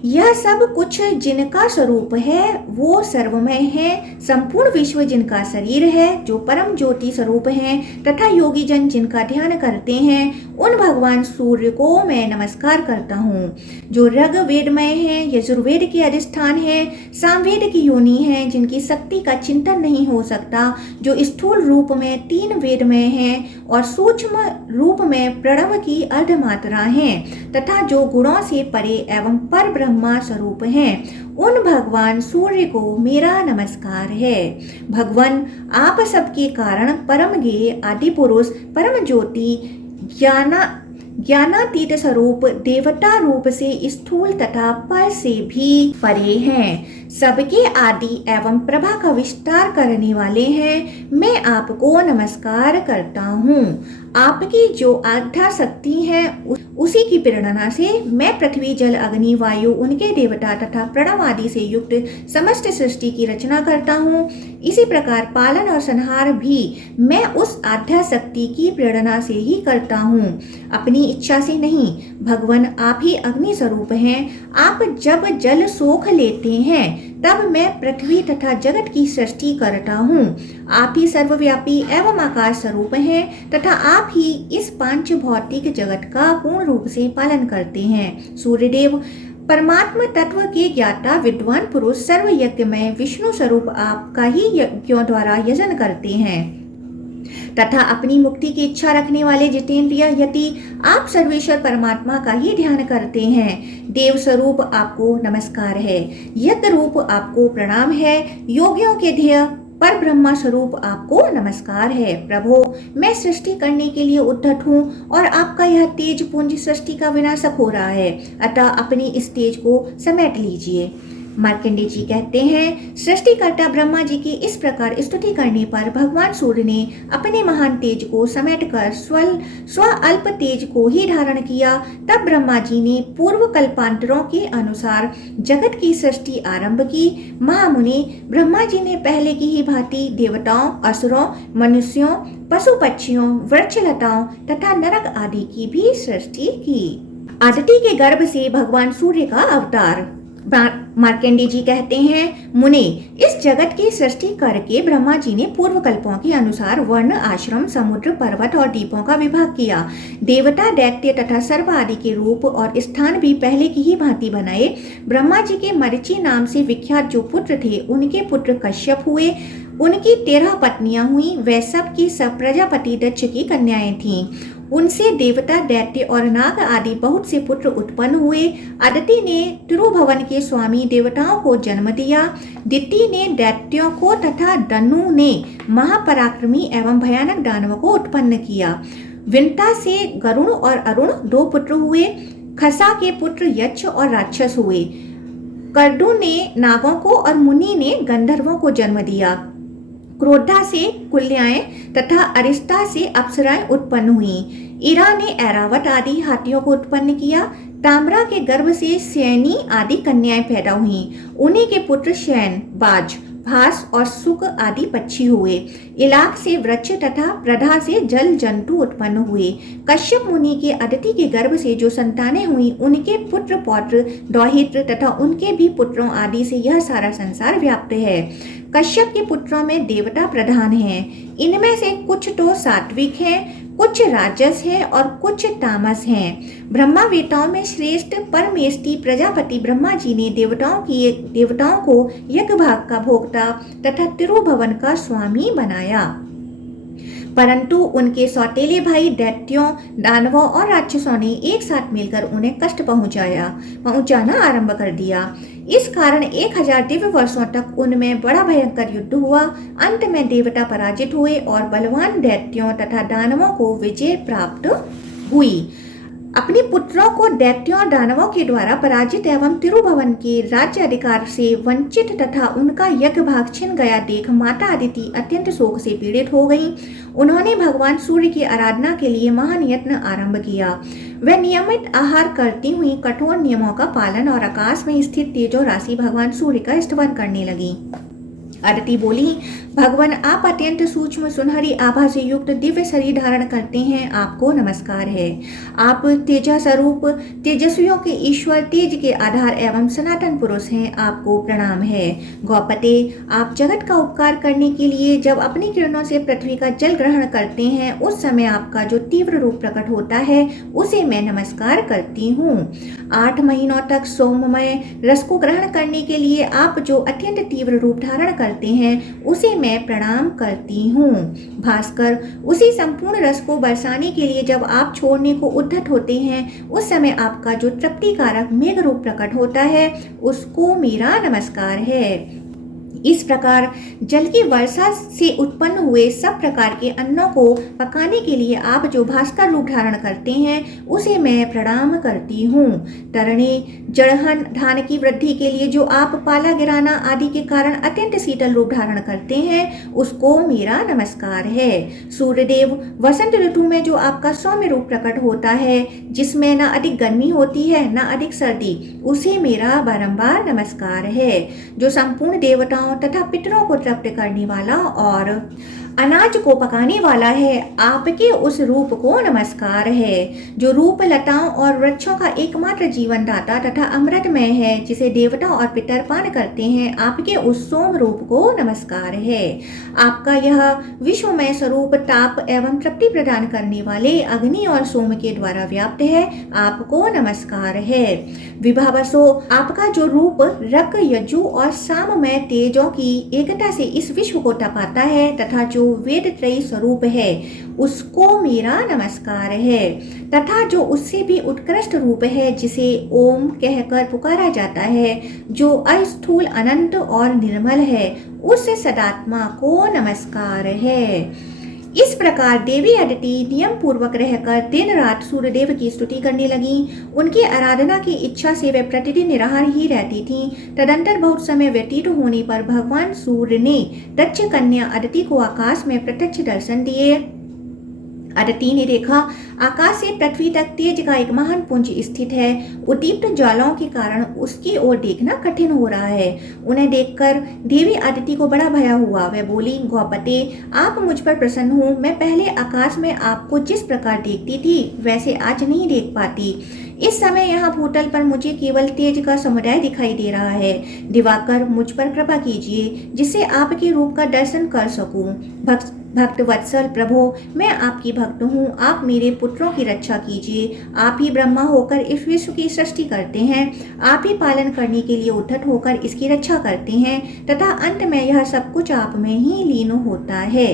यह सब कुछ जिनका स्वरूप है वो सर्वमय है। संपूर्ण विश्व जिनका शरीर है, जो परम ज्योति स्वरूप है तथा योगी जन जिनका ध्यान करते हैं, उन भगवान सूर्य को मैं नमस्कार करता हूँ। जो ऋग्वेदमय है, यजुर्वेद के अधिष्ठान है, सामवेद की योनि है, जिनकी शक्ति का चिंतन नहीं हो सकता, जो स्थूल रूप में तीन वेदमय है और सूक्ष्म रूप में प्रणव की अर्धमात्रा है तथा जो गुणों से परे एवं पर ब्रह्मा स्वरूप हैं, उन भगवान सूर्य को मेरा नमस्कार है। भगवान, आप सबके कारण परम ज्ञेय आदि पुरुष, परम ज्योति, ज्ञानातीत स्वरूप, देवता रूप से स्थूल तथा पर से भी परे हैं, सबके आदि एवं प्रभा का विस्तार करने वाले हैं। मैं आपको नमस्कार करता हूँ। आपकी जो आध्या शक्ति है उसी की प्रेरणा से मैं पृथ्वी, जल, अग्नि, वायु, उनके देवता तथा प्रणव आदि से युक्त समस्त सृष्टि की रचना करता हूँ। इसी प्रकार पालन और संहार भी मैं उस आध्या शक्ति की प्रेरणा से ही करता हूँ, अपनी इच्छा से नहीं। भगवान, आप ही अग्नि स्वरूप हैं। आप जब जल सोख लेते हैं तब मैं पृथ्वी तथा जगत की सृष्टि करता हूँ। आप ही सर्वव्यापी एवं आकाश स्वरूप हैं तथा आप ही इस पांच भौतिक जगत का पूर्ण रूप से पालन करते हैं। सूर्यदेव, परमात्मा तत्व के ज्ञाता विद्वान पुरुष, सर्व यज्ञमय विष्णु स्वरूप आपका ही यज्ञों द्वारा यजन करते हैं तथा अपनी मुक्ति की इच्छा रखने वाले जितेंद्रिय यति, आप सर्वेश्वर परमात्मा का ही ध्यान करते हैं। देव स्वरूप आपको नमस्कार है, यज्ञ रूप आपको प्रणाम है, योगियों के ध्येय पर ब्रह्मा स्वरूप आपको नमस्कार है। प्रभो, मैं सृष्टि करने के लिए उद्धत हूँ और आपका यह तेज पुंज सृष्टि का विनाशक हो रहा है, अतः अपनी इस तेज को समेट लीजिए। मार्कंडेय जी कहते हैं, सृष्टिकर्ता ब्रह्मा जी की इस प्रकार स्तुति करने पर भगवान सूर्य ने अपने महान तेज को समेटकर स्व अल्प तेज को ही धारण किया। तब ब्रह्मा जी ने पूर्व कल्पांतरों के अनुसार जगत की सृष्टि आरंभ की। महामुनि, ब्रह्मा जी ने पहले की ही भांति देवताओं, असुरों, मनुष्यों, पशु पक्षियों, वृक्षलताओं तथा नरक आदि की भी सृष्टि की। आदिति के गर्भ से भगवान सूर्य का अवतार। मार्कंडेय जी कहते हैं, मुने, इस जगत की सृष्टि करके ब्रह्मा जी ने पूर्व कल्पों के अनुसार वर्ण, आश्रम, समुद्र, पर्वत और द्वीपों का विभाग किया। देवता, दैत्य तथा सर्प आदि के रूप और स्थान भी पहले की ही भांति बनाए। ब्रह्मा जी के मरीचि नाम से विख्यात जो पुत्र थे, उनके पुत्र कश्यप हुए। उनकी 13 पत्नियां हुई। वे सब की सब प्रजापति दक्ष की कन्याएं थीं। उनसे देवता, दैत्य और नाग आदि बहुत से पुत्र उत्पन्न हुए। अदिति ने तिरुभुवन के स्वामी देवताओं को जन्म दिया। दिति ने दैत्यों को तथा दनु ने महापराक्रमी एवं भयानक दानवों को उत्पन्न किया। विंता से गरुण और अरुण 2 पुत्र हुए। खसा के पुत्र यक्ष और राक्षस हुए। कर्दु ने नागों को और मुनि ने गंधर्वों को जन्म दिया। क्रोधा से कुल्याएं तथा अरिष्टा से अप्सराएं उत्पन्न हुई। इरा ने ऐरावत आदि हाथियों को उत्पन्न किया। ताम्रा के गर्भ से सैनी आदि कन्याएं पैदा हुईं। उन्हीं के पुत्र शैन, बाज, भास और सुक आदि पक्षी हुए। इलाक से वृक्ष तथा प्रधा से जल जंतु उत्पन्न हुए। कश्यप मुनि के अदिति के गर्भ से जो संतानें हुई, उनके पुत्र पौत्र दौहित्र तथा उनके भी पुत्रों आदि से यह सारा संसार व्याप्त है। कश्यप के पुत्रों में देवता प्रधान हैं। इनमें से कुछ तो सात्विक हैं, कुछ राजस हैं और कुछ तामस हैं। ब्रह्मा वेताओं में श्रेष्ठ परमेष्टि प्रजापति ब्रह्मा जी ने देवताओं को यज्ञ भाग का भोक्ता तथा तिरुभुवन का स्वामी बनाया। परंतु उनके सौतेले भाई दैत्यों, दानवों और राक्षसों ने एक साथ मिलकर उन्हें कष्ट पहुंचाना आरंभ कर दिया। इस कारण 1000 दिव्य वर्षों तक उनमें बड़ा भयंकर युद्ध हुआ। अंत में देवता पराजित हुए और बलवान दैत्यों तथा दानवों को विजय प्राप्त हुई। अपने पुत्रों को दैत्यों और दानवों के द्वारा पराजित एवं तिरुभुवन के राज्य अधिकार से वंचित तथा उनका यज्ञ भाग छिन गया देख माता अदिति अत्यंत शोक से पीड़ित हो गईं। उन्होंने भगवान सूर्य की आराधना के लिए महान यत्न आरंभ किया। वह नियमित आहार करती हुई कठोर नियमों का पालन और आकाश में स्थित तेजो राशि भगवान सूर्य का स्तवन करने लगी। अदिति बोली, भगवान, आप अत्यंत सूक्ष्म सुनहरी आभा से युक्त दिव्य शरीर धारण करते हैं, आपको नमस्कार है। आप तेजा स्वरूप, तेजस्वियों के ईश्वर, तेज के आधार एवं सनातन पुरुष हैं, आपको प्रणाम है। गौपते, आप जगत का उपकार करने के लिए जब अपनी किरणों से पृथ्वी का जल ग्रहण करते हैं, उस समय आपका जो तीव्र रूप प्रकट होता है, उसे मैं नमस्कार करती हूँ। 8 महीनों तक सोममय रस को ग्रहण करने के लिए आप जो अत्यंत तीव्र रूप धारण करते हैं, उसे मैं प्रणाम करती हूँ। भास्कर, उसी संपूर्ण रस को बरसाने के लिए जब आप छोड़ने को उद्धत होते हैं, उस समय आपका जो तृप्तिकारक मेघ रूप प्रकट होता है, उसको मेरा नमस्कार है। इस प्रकार जल की वर्षा से उत्पन्न हुए सब प्रकार के अन्नों को पकाने के लिए आप जो भास्कर रूप धारण करते हैं, उसे मैं प्रणाम करती हूँ। तरणे, जड़हन, धान की वृद्धि के लिए जो आप पाला गिराना आदि के कारण अत्यंत शीतल रूप धारण करते हैं, उसको मेरा नमस्कार है। सूर्यदेव, वसंत ऋतु में जो आपका सौम्य रूप प्रकट होता है, जिसमें न अधिक गर्मी होती है न अधिक सर्दी, उसे मेरा बारंबार नमस्कार है। जो संपूर्ण देवताओं तथा पितरों को तृप्त करने वाला और अनाज को पकाने वाला है, आपके उस रूप को नमस्कार है। जो रूप लताओं और वृक्षों का एकमात्र जीवन दाता तथा अमृतमय है, जिसे देवता और पितर पान करते हैं, आपके उस सोम रूप को नमस्कार है। आपका यह विश्वमय स्वरूप ताप एवं तृप्ति प्रदान करने वाले अग्नि और सोम के द्वारा व्याप्त है, आपको नमस्कार है। विभावसो, आपका जो रूप रक, यजु और साममय तेजों की एकता से इस विश्व को तपाता है तथा जो वेद त्रयी स्वरूप है, उसको मेरा नमस्कार है। तथा जो उससे भी उत्कृष्ट रूप है, जिसे ओम कहकर पुकारा जाता है, जो अस्थूल, अनंत और निर्मल है, उस सदात्मा को नमस्कार है। इस प्रकार देवी अदिति नियम पूर्वक रहकर दिन रात सूर्यदेव की स्तुति करने लगी। उनकी आराधना की इच्छा से वे प्रतिदिन निराहार ही रहती थीं। तदंतर बहुत समय व्यतीत होने पर भगवान सूर्य ने दक्ष कन्या अदिति को आकाश में प्रत्यक्ष दर्शन दिए। अदिति ने देखा, आकाश से पृथ्वी तक तेज का एक महान पुंज स्थित है। उद्दीप्त ज्वालाओं के कारण उसकी ओर देखना कठिन हो रहा है। उन्हें देखकर देवी अदिति को बड़ा भय हुआ। वह बोली, गौपते, आप मुझ पर प्रसन्न हो। मैं पहले आकाश में आपको जिस प्रकार देखती थी वैसे आज नहीं देख पाती। इस समय यहाँ भूतल पर मुझे केवल तेज का समुदाय दिखाई दे रहा है। दिवाकर, मुझ पर कृपा कीजिए जिससे आपके रूप का दर्शन कर सकूं। भक्त वत्सल प्रभु, मैं आपकी भक्त हूँ। आप मेरे पुत्रों की रक्षा कीजिए। आप ही ब्रह्मा होकर इस विश्व की सृष्टि करते हैं। आप ही पालन करने के लिए उद्धत होकर इसकी रक्षा करते हैं तथा अंत में यह सब कुछ आप में ही लीन होता है।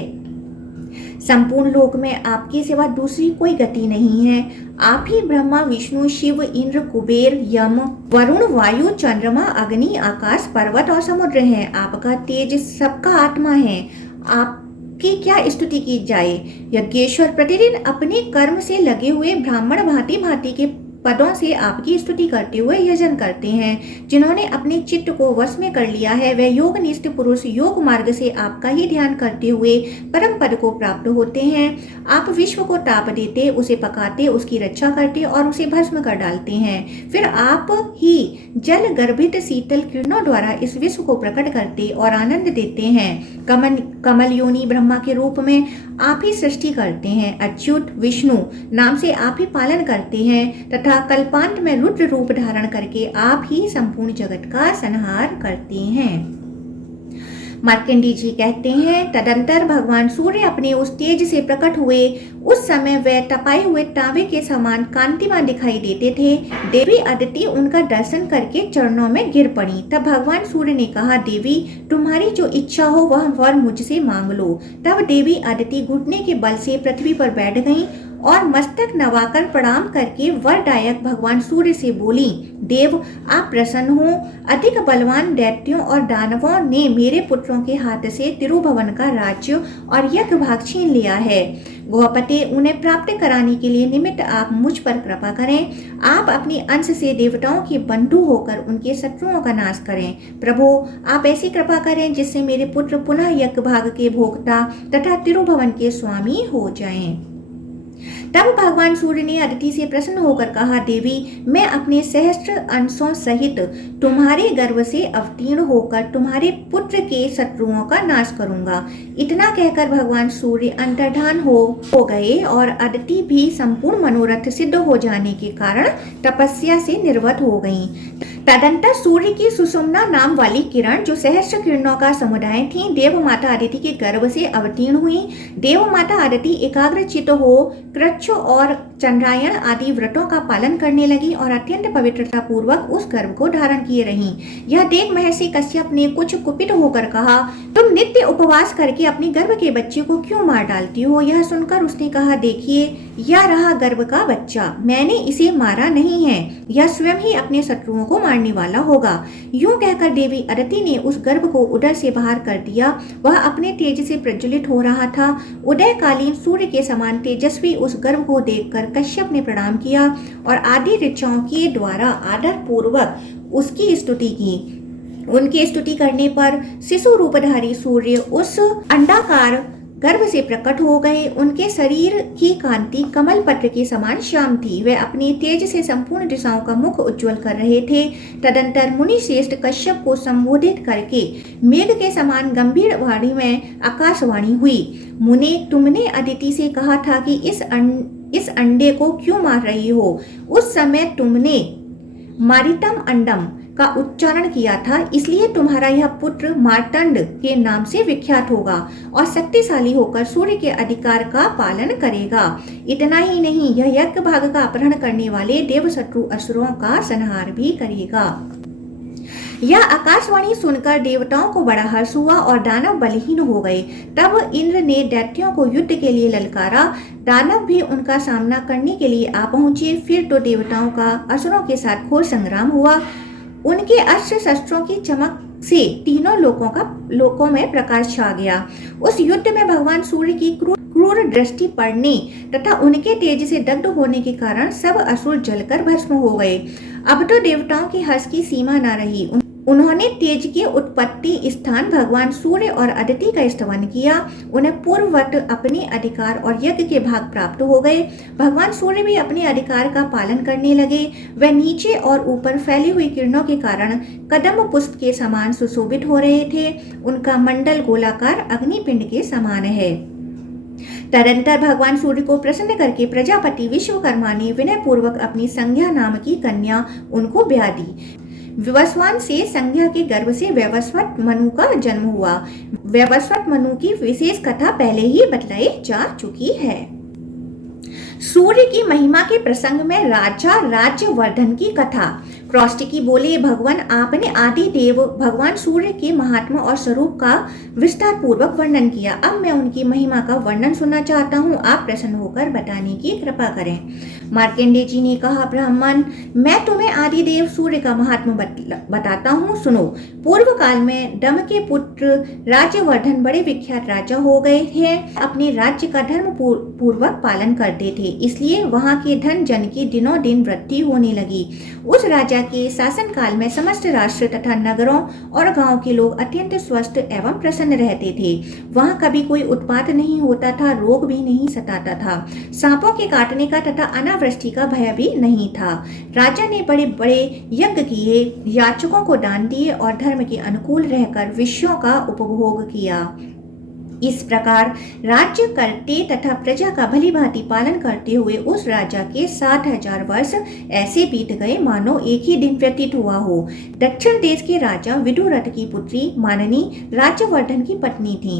संपूर्ण लोक में आपके सिवा दूसरी कोई गति नहीं है। आप ही ब्रह्मा, विष्णु, शिव, इंद्र, कुबेर, यम, वरुण, वायु, चंद्रमा, अग्नि, आकाश, पर्वत और समुद्र हैं। आपका तेज सबका आत्मा है। आप की क्या स्तुति की जाए। यज्ञेश्वर प्रतिदिन अपने कर्म से लगे हुए ब्राह्मण भांति भांति के पदों से आपकी स्तुति करते हुए यजन करते हैं। जिन्होंने अपने चित्त को वश में कर लिया है वे योगनिष्ठ पुरुष योग मार्ग से आपका ही ध्यान करते हुए परम पद को प्राप्त होते हैं। आप विश्व को ताप देते, उसे पकाते, उसकी रक्षा करते और उसे भस्म कर डालते हैं। फिर आप ही जल गर्भित शीतल किरणों द्वारा इस विश्व को प्रकट करते और आनंद देते हैं। कमल योनि ब्रह्मा के रूप में आप ही सृष्टि करते हैं। अच्युत विष्णु नाम से आप ही पालन करते हैं तथा कल्पांत में रुद्र रूप धारण करके आप ही संपूर्ण जगत का संहार करते हैं। मार्कंडेय जी कहते हैं, तदंतर भगवान सूर्य अपने उस तेज से प्रकट हुए। उस समय वे तपाए हुए तांबे के समान कांतिमान दिखाई देते थे। देवी अदिति उनका दर्शन करके चरणों में गिर पड़ी। तब भगवान सूर्य ने कहा, देवी, तुम्हारी जो इच्छा हो वह वर मुझसे मांग लो। तब देवी अदिति घुटने के बल से पृथ्वी पर बैठ गईं और मस्तक नवाकर प्रणाम करके वरदायक भगवान सूर्य से बोली, देव, आप प्रसन्न हो। अधिक बलवान दैत्यों और दानवों ने मेरे पुत्रों के हाथ से तिरुभुवन का राज्य और यज्ञ भाग छीन लिया है। गौपते, उन्हें प्राप्त कराने के लिए निमित्त आप मुझ पर कृपा करें। आप अपने अंश से देवताओं के बंधु होकर उनके शत्रुओं का नाश करें। प्रभु, आप ऐसी कृपा करें जिससे मेरे पुत्र पुनः यज्ञ भाग के भोक्ता तथा तिरुभुवन के स्वामी हो जाएं। तब भगवान सूर्य ने अदिति से प्रसन्न होकर कहा, देवी, मैं अपने सहस्त्र अंशों सहित तुम्हारे गर्भ से अवतीर्ण होकर तुम्हारे पुत्र के शत्रुओं का नाश करूंगा। इतना कहकर भगवान सूर्य अंतर्धान हो गए और अदिति भी संपूर्ण मनोरथ सिद्ध हो जाने के कारण तपस्या से निर्वत हो गईं। तदंतर सूर्य की सुषुम्ना नाम वाली किरण, जो सहस्त्र किरणों का समुदाय थी, देव माता अदिति के गर्भ से अवतीर्ण हुई। देव माता अदिति एकाग्रचित्त हो कृच्छ और चंद्रायण आदि व्रतों का पालन करने लगी और अत्यंत पवित्रता पूर्वक उस गर्भ को धारण किए रहीं। यह देख महर्षि कश्यप ने कुछ कुपित होकर कहा, तुम नित्य उपवास करके अपने गर्भ के बच्चे को क्यों मार डालती हो। यह सुनकर उसने कहा, देखिए, यह रहा गर्भ का बच्चा। मैंने इसे मारा नहीं है। यह स्वयं ही अपने शत्रुओं को मारने वाला होगा। यूं कहकर देवी अदिति ने उस गर्भ को उदर से बाहर कर दिया। वह अपने तेज से प्रज्वलित हो रहा था। उदयकालीन सूर्य के समान तेजस्वी उस गर्भ को देखकर कश्यप ने प्रणाम किया और आदि ऋचाओं के द्वारा आदर पूर्वक उसकी स्तुति की। उनकी स्तुति करने पर शिशु रूपधारी सूर्य उस अंडाकार गर्भ से प्रकट हो गए। उनके शरीर की कांति कमल पत्र के समान श्याम थी। वे अपने तेज से संपूर्ण दिशाओं का मुख उज्ज्वल कर रहे थे। तदंतर मुनि श्रेष्ठ कश्यप को संबोधित करके मेघ के समान गंभीर वाणी में आकाशवाणी हुई। मुने, तुमने अदिति से कहा था कि इस अंडे को क्यों मार रही हो। उस समय तुमने मारितम अंडम का उच्चारण किया था, इसलिए तुम्हारा यह पुत्र मार्तंड के नाम से विख्यात होगा और शक्तिशाली होकर सूर्य के अधिकार का पालन करेगा। इतना ही नहीं, यह यज्ञ भाग का अपहरण करने वाले देव शत्रु असुरों का संहार भी करेगा। यह आकाशवाणी सुनकर देवताओं को बड़ा हर्ष हुआ और दानव बलहीन हो गए। तब इंद्र ने दैत्यों को युद्ध के लिए ललकारा। दानव भी उनका सामना करने के लिए आ पहुंचे। फिर तो देवताओं का असुरों के साथ घोर संग्राम हुआ। उनके अस्त्र शस्त्रों की चमक से तीनों लोकों में प्रकाश छा गया। उस युद्ध में भगवान सूर्य की क्रूर क्रूर दृष्टि पड़ने तथा उनके तेज से दग्ध होने के कारण सब असुर जलकर भस्म हो गए। अब तो देवताओं के हर्ष की सीमा न रही। उन्होंने तेज के उत्पत्ति स्थान भगवान सूर्य और अदिति का स्तवन किया। उन्हें पूर्ववत अपने अधिकार और यज्ञ के भाग प्राप्त हो गए। भगवान सूर्य भी अपने अधिकार का पालन करने लगे। वह नीचे और ऊपर फैली हुई किरणों के कारण कदम्ब पुष्प के समान सुशोभित हो रहे थे। उनका मंडल गोलाकार अग्निपिंड के समान है। तदंतर भगवान सूर्य को प्रसन्न करके प्रजापति विश्वकर्मा ने विनय पूर्वक अपनी संज्ञा नाम की कन्या उनको ब्याह दी। विवस्वान से संज्ञा के गर्भ से वैवस्वत मनु का जन्म हुआ। वैवस्वत मनु की विशेष कथा पहले ही बतलाई जा चुकी है। सूर्य की महिमा के प्रसंग में राजा राज्यवर्धन की कथा। क्रौष्टिकी बोले, भगवान आपने आदि देव भगवान सूर्य के महात्मा और स्वरूप का विस्तार पूर्वक वर्णन किया। अब मैं उनकी महिमा का वर्णन सुनना चाहता हूँ। आप प्रसन्न होकर बताने की कृपा करें। मार्कंडेय जी ने कहा, ब्राह्मण, मैं तुम्हें आदि देव सूर्य का महात्मा बताता हूँ, सुनो। पूर्व काल में दम के पुत्र राज्यवर्धन बड़े विख्यात राजा हो गए हैं। अपने राज्य का धर्म पूर्वक पालन करते थे, इसलिए वहाँ के धन जन की दिनों दिन वृद्धि होने लगी। उस राजा के शासन काल में समस्त राष्ट्र तथा नगरों और गांव के लोग अत्यंत स्वस्थ एवं प्रसन्न रहते थे। वहाँ कभी कोई उत्पात नहीं होता था, रोग भी नहीं सताता था, सांपों के काटने का तथा अनावृष्टि का भय भी नहीं था। राजा ने बड़े बड़े यज्ञ किए, याचकों को दान दिए और धर्म के अनुकूल रहकर विषयों का उपभोग किया। इस प्रकार राज्य करते तथा प्रजा का भली भांति पालन करते हुए उस राजा के 60,000 वर्ष ऐसे बीत गए मानो एक ही दिन व्यतीत हुआ हो। दक्षिण देश के राजा विदुरथ की पुत्री माननी राज्यवर्धन की पत्नी थी।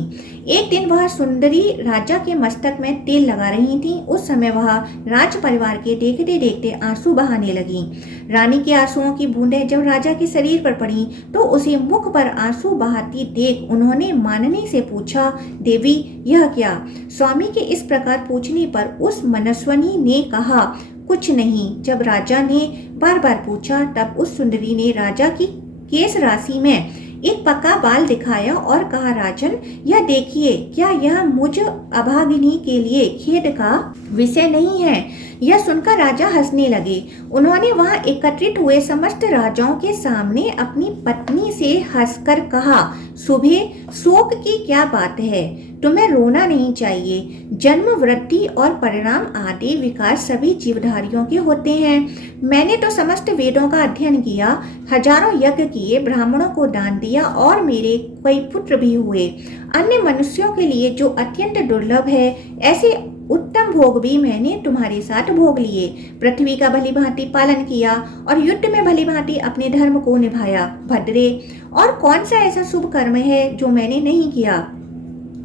एक दिन वह सुंदरी राजा के मस्तक में तेल लगा रही थी। उस समय वह राज परिवार के देखते देखते आंसू बहाने लगी। रानी के आंसुओं की बूंदें जब राजा के शरीर पर पड़ी तो उसे मुख पर आंसू बहाती देख उन्होंने माननी से पूछा, देवी, यह क्या? स्वामी के इस प्रकार पूछने पर उस मनस्विनी ने कहा, कुछ नहीं। जब राजा ने बार बार पूछा तब उस सुंदरी ने राजा की केश राशि में एक पक्का बाल दिखाया और कहा, राजन, यह देखिए, क्या यह मुझ अभागिनी के लिए खेद का विषय नहीं है? यह सुनकर राजा हंसने लगे। उन्होंने वहां एकत्रित हुए समस्त राजाओं के सामने अपनी पत्नी से हंसकर कहा, सुबह, शोक की क्या बात है? तुम्हें रोना नहीं चाहिए। जन्म, वृद्धि और परिणाम आदि विकार सभी जीवधारियों के होते हैं। मैंने तो समस्त वेदों का अध्ययन किया, हजारों यज्ञ किए, ब्राह्मणों को दान दिया और मेरे कई पुत्र भी हुए। अन्य मनुष्यों के लिए जो अत्यंत दुर्लभ है, ऐसे उत्तम भोग भी मैंने तुम्हारे साथ भोग लिए। पृथ्वी का भली भांति पालन किया और युद्ध में भली भांति अपने धर्म को निभाया। भद्रे, और कौन सा ऐसा शुभ कर्म है जो मैंने नहीं किया?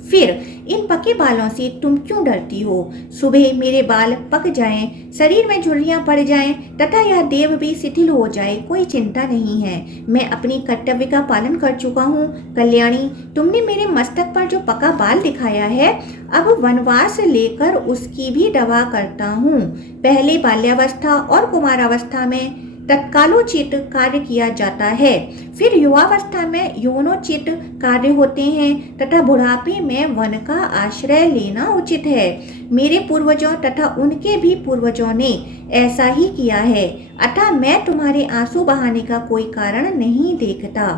फिर इन पके बालों से तुम क्यों डरती हो? सुबह मेरे बाल पक जाएं, शरीर में झुर्रियां पड़ जाएं तथा यह देव भी शिथिल हो जाए, कोई चिंता नहीं है। मैं अपनी कर्तव्य का पालन कर चुका हूँ। कल्याणी, तुमने मेरे मस्तक पर जो पका बाल दिखाया है, अब वनवास लेकर उसकी भी दवा करता हूँ। पहले बाल्यावस्था और कुमारावस्था में तत्कालोचित कार्य किया जाता है, फिर युवावस्था में यौनोचित कार्य होते हैं तथा बुढ़ापे में वन का आश्रय लेना उचित है। मेरे पूर्वजों तथा उनके भी पूर्वजों ने ऐसा ही किया है, अतः मैं तुम्हारे आंसू बहाने का कोई कारण नहीं देखता।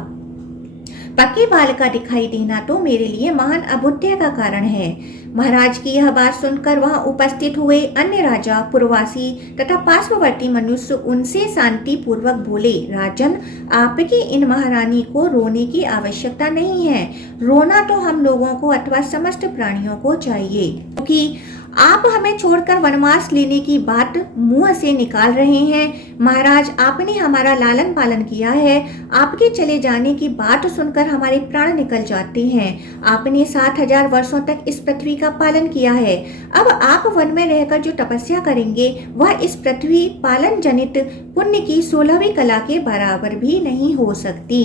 पक्के बाल का दिखाई देना तो मेरे लिए महान अभुत्य का कारण है। महाराज की यह बात सुनकर वहां उपस्थित हुए अन्य राजा, पुरवासी तथा पार्श्ववर्ती मनुष्य उनसे शांति पूर्वक बोले, राजन, आपकी इन महारानी को रोने की आवश्यकता नहीं है। रोना तो हम लोगों को अथवा समस्त प्राणियों को चाहिए, क्योंकि आप हमें छोड़कर वनवास लेने की बात मुंह से निकाल रहे हैं। महाराज, आपने हमारा लालन पालन किया है। आपके चले जाने की बात सुनकर हमारे प्राण निकल जाते हैं। आपने 60,000 वर्षों तक इस पृथ्वी का पालन किया है। अब आप वन में रहकर जो तपस्या करेंगे वह इस पृथ्वी पालन जनित पुण्य की 16वीं कला के बराबर भी नहीं हो सकती।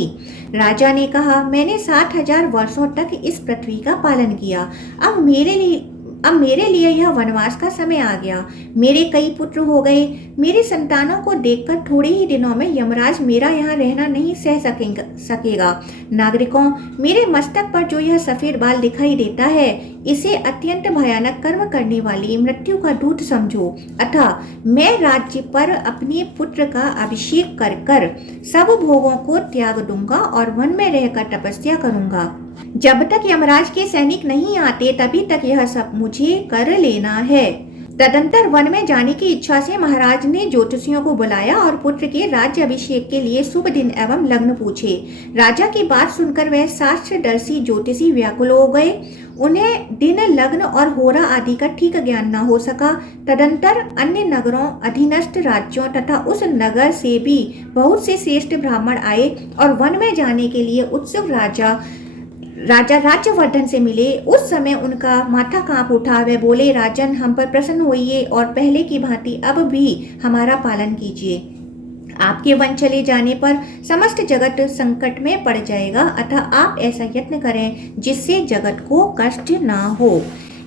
राजा ने कहा, मैंने 60,000 वर्षों तक इस पृथ्वी का पालन किया। अब अब मेरे लिए यह वनवास का समय आ गया। मेरे कई पुत्र हो गए। मेरे संतानों को देखकर थोड़े ही दिनों में यमराज मेरा यहाँ रहना नहीं सह सकेगा। नागरिकों, मेरे मस्तक पर जो यह सफेद बाल दिखाई देता है, इसे अत्यंत भयानक कर्म करने वाली मृत्यु का दूत समझो। अतः मैं राज्य पर अपने पुत्र का अभिषेक कर कर सब भोगों को त्याग दूंगा और वन में रहकर तपस्या करूंगा। जब तक यमराज के सैनिक नहीं आते तभी तक यह सब मुझे कर लेना है। तदंतर वन में जाने की इच्छा से महाराज ने ज्योतिषियों को बुलाया और पुत्र के राज्य अभिषेक के लिए शुभ दिन एवं लग्न पूछे। राजा की बात सुनकर वह शास्त्रदर्शी ज्योतिषी व्याकुल हो गए। उन्हें दिन, लग्न और होरा आदि का ठीक ज्ञान न हो सका। तदंतर अन्य नगरों, अधीनस्थ राज्यों तथा उस नगर से भी बहुत से श्रेष्ठ ब्राह्मण आए और वन में जाने के लिए उत्सुक राजा राज्यवर्धन से मिले। उस समय उनका माथा कांप उठा। वे बोले, राजन, हम पर प्रसन्न होइए और पहले की भांति अब भी हमारा पालन कीजिए। आपके वन चले जाने पर समस्त जगत संकट में पड़ जाएगा, अतः आप ऐसा यत्न करें जिससे जगत को कष्ट ना हो।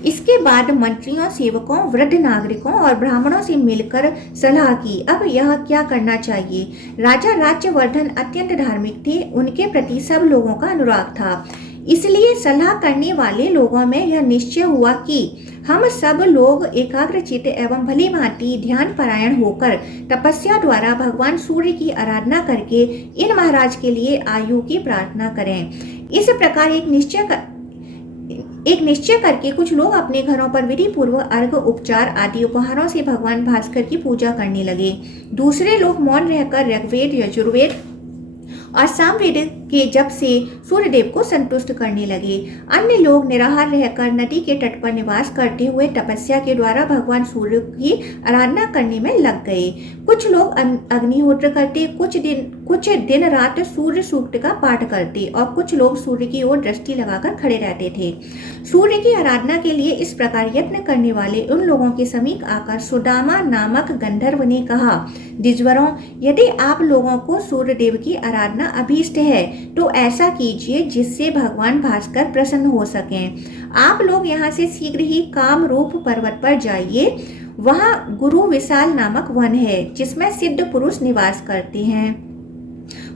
इसके बाद मंत्रियों, सेवकों, वृद्ध नागरिकों और ब्राह्मणों से मिलकर सलाह की। अब यह क्या करना चाहिए? राजा राज्यवर्धन अत्यंत धार्मिक थे। उनके प्रति सब लोगों का अनुराग था। इसलिए सलाह करने वाले लोगों में यह निश्चय हुआ कि हम सब लोग एकाग्रचित्त एवं भली भांति ध्यान परायण होकर तपस्या द्वारा भगवान सूर्य की आराधना करके इन महाराज के लिए आयु की प्रार्थना करें। इस प्रकार एक निश्चय करके कुछ लोग अपने घरों पर विधि पूर्वक अर्घ, उपचार आदि उपहारों से भगवान भास्कर की पूजा करने लगे। दूसरे लोग मौन रहकर ऋग्वेद, यजुर्वेद और सामवेद के जप से सूर्यदेव को संतुष्ट करने लगे। अन्य लोग निराहार रहकर नदी के तट पर निवास करते हुए तपस्या के द्वारा भगवान सूर्य की आराधना करने में लग गए। कुछ लोग अग्निहोत्र करते, कुछ दिन रात सूर्य सूक्त का पाठ करते और कुछ लोग सूर्य की ओर दृष्टि लगाकर खड़े रहते थे। सूर्य की आराधना के लिए इस प्रकार यत्न करने वाले उन लोगों के समीप आकर सुदामा नामक गंधर्व ने कहा, द्विजवरों, यदि आप लोगों को सूर्यदेव की आराधना अभीष्ट है तो ऐसा कीजिए जिससे भगवान भास्कर प्रसन्न हो सकें। आप लोग यहाँ से शीघ्र ही कामरूप पर्वत पर जाइए। वहाँ गुरु विशाल नामक वन है जिसमें सिद्ध पुरुष निवास करते हैं।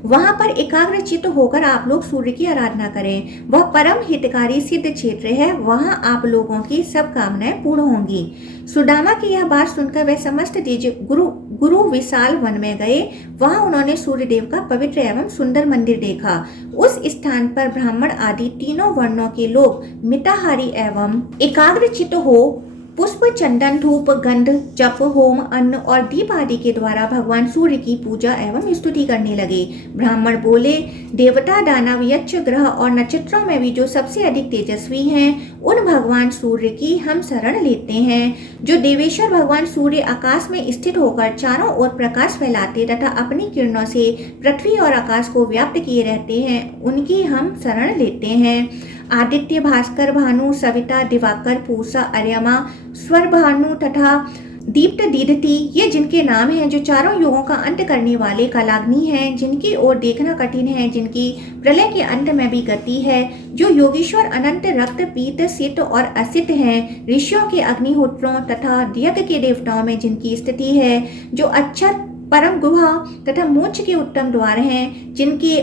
वहां पर एकाग्रचित्त होकर आप लोग सूर्य की आराधना करें। वह परम हितकारी सिद्ध क्षेत्र है। वहां आप लोगों की सब कामनाएं पूर्ण होंगी। सुदामा की यह बात सुनकर वे समस्त द्विज गुरु विशाल वन में गए। वहां उन्होंने सूर्यदेव का पवित्र एवं सुंदर मंदिर देखा। उस स्थान पर ब्राह्मण आदि तीनों वर्णों के लोग मिताहारी एवं एकाग्रचित्त हो पुष्प, चंदन, धूप, गंध, जप, होम, अन्न और दीप आदि के द्वारा भगवान सूर्य की पूजा एवं स्तुति करने लगे। ब्राह्मण बोले, देवता, दानव, यक्ष, ग्रह और नक्षत्रों में भी जो सबसे अधिक तेजस्वी हैं, उन भगवान सूर्य की हम शरण लेते हैं। जो देवेश्वर भगवान सूर्य आकाश में स्थित होकर चारों ओर प्रकाश फैलाते तथा अपनी किरणों से पृथ्वी और आकाश को व्याप्त किए रहते हैं, उनकी हम शरण लेते हैं। आदित्य, भास्कर, भानु, सविता, दिवाकर, पूषा, अर्यमा, स्वर भानु तथा दीप्त, दीधति, ये जिनके नाम हैं, जो चारों युगों का अंत करने वाले कालाग्नि हैं, जिनकी ओर देखना कठिन है, जिनकी प्रलय के अंत में भी गति है, जो योगीश्वर अनंत, रक्त, पीत, सित और असित हैं, ऋषियों के अग्निहोत्रों तथा यज्ञ के देवताओं में जिनकी स्थिति है, जो अक्षर, परम गुहा तथा मोक्ष के उत्तम द्वार हैं, जिनके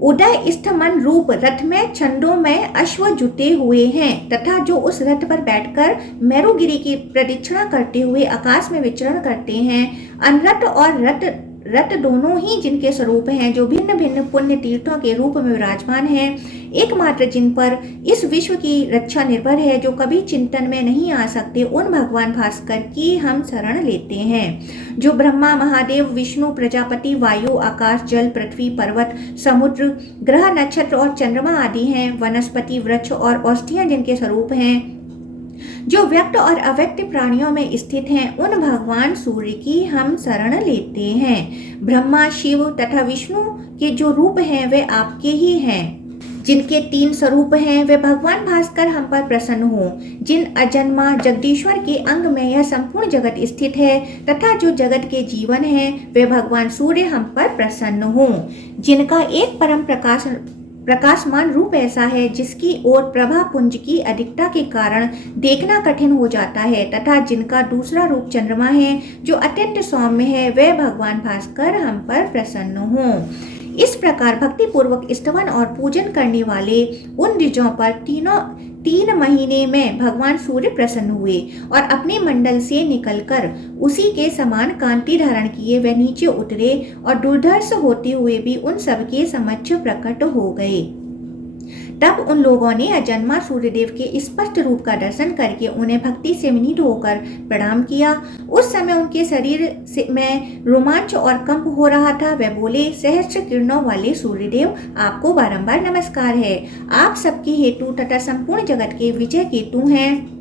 उदय स्थमन रूप रथ में छंदों में अश्व जुटे हुए हैं तथा जो उस रथ पर बैठकर मेरुगिरी की प्रदक्षिणा करते हुए आकाश में विचरण करते हैं। अनरथ और रथ दोनों ही जिनके स्वरूप हैं, जो भिन्न भिन्न पुण्य तीर्थों के रूप में विराजमान हैं, एकमात्र जिन पर इस विश्व की रक्षा निर्भर है, जो कभी चिंतन में नहीं आ सकते, उन भगवान भास्कर की हम शरण लेते हैं। जो ब्रह्मा, महादेव, विष्णु, प्रजापति, वायु, आकाश, जल, पृथ्वी, पर्वत, समुद्र, ग्रह, नक्षत्र और चंद्रमा आदि हैं, वनस्पति, वृक्ष और औषधियां जिनके स्वरूप हैं, जो व्यक्त और अव्यक्त प्राणियों में स्थित हैं, उन भगवान सूर्य की हम शरण लेते हैं। ब्रह्मा, शिव तथा विष्णु के जो रूप हैं वे आपके ही हैं। जिनके 3 स्वरूप हैं, वे भगवान भास्कर हम पर प्रसन्न हो। जिन अजन्मा जगदीश्वर के अंग में यह संपूर्ण जगत स्थित है तथा जो जगत के जीवन है, वे भगवान सूर्य हम पर प्रसन्न हो। जिनका एक परम प्रकाशमान रूप ऐसा है जिसकी ओर प्रभा पुंज की अधिकता के कारण देखना कठिन हो जाता है, तथा जिनका दूसरा रूप चंद्रमा है जो अत्यंत सौम्य है, वे भगवान भास्कर हम पर प्रसन्न हों। इस प्रकार भक्ति पूर्वक स्तवन और पूजन करने वाले उन द्विजों पर 3 महीने में भगवान सूर्य प्रसन्न हुए और अपने मंडल से निकलकर उसी के समान कांति धारण किए वे नीचे उतरे और दुर्धर्ष होते हुए भी उन सबके समक्ष प्रकट हो गए। तब उन लोगों ने अजन्मा सूर्यदेव के स्पष्ट रूप का दर्शन करके उन्हें भक्ति से विनीत होकर प्रणाम किया। उस समय उनके शरीर में रोमांच और कंप हो रहा था। वे बोले, सहस्त्र किरणों वाले सूर्यदेव, आपको बारंबार नमस्कार है। आप सबके हेतु तथा संपूर्ण जगत के विजय केतु हैं।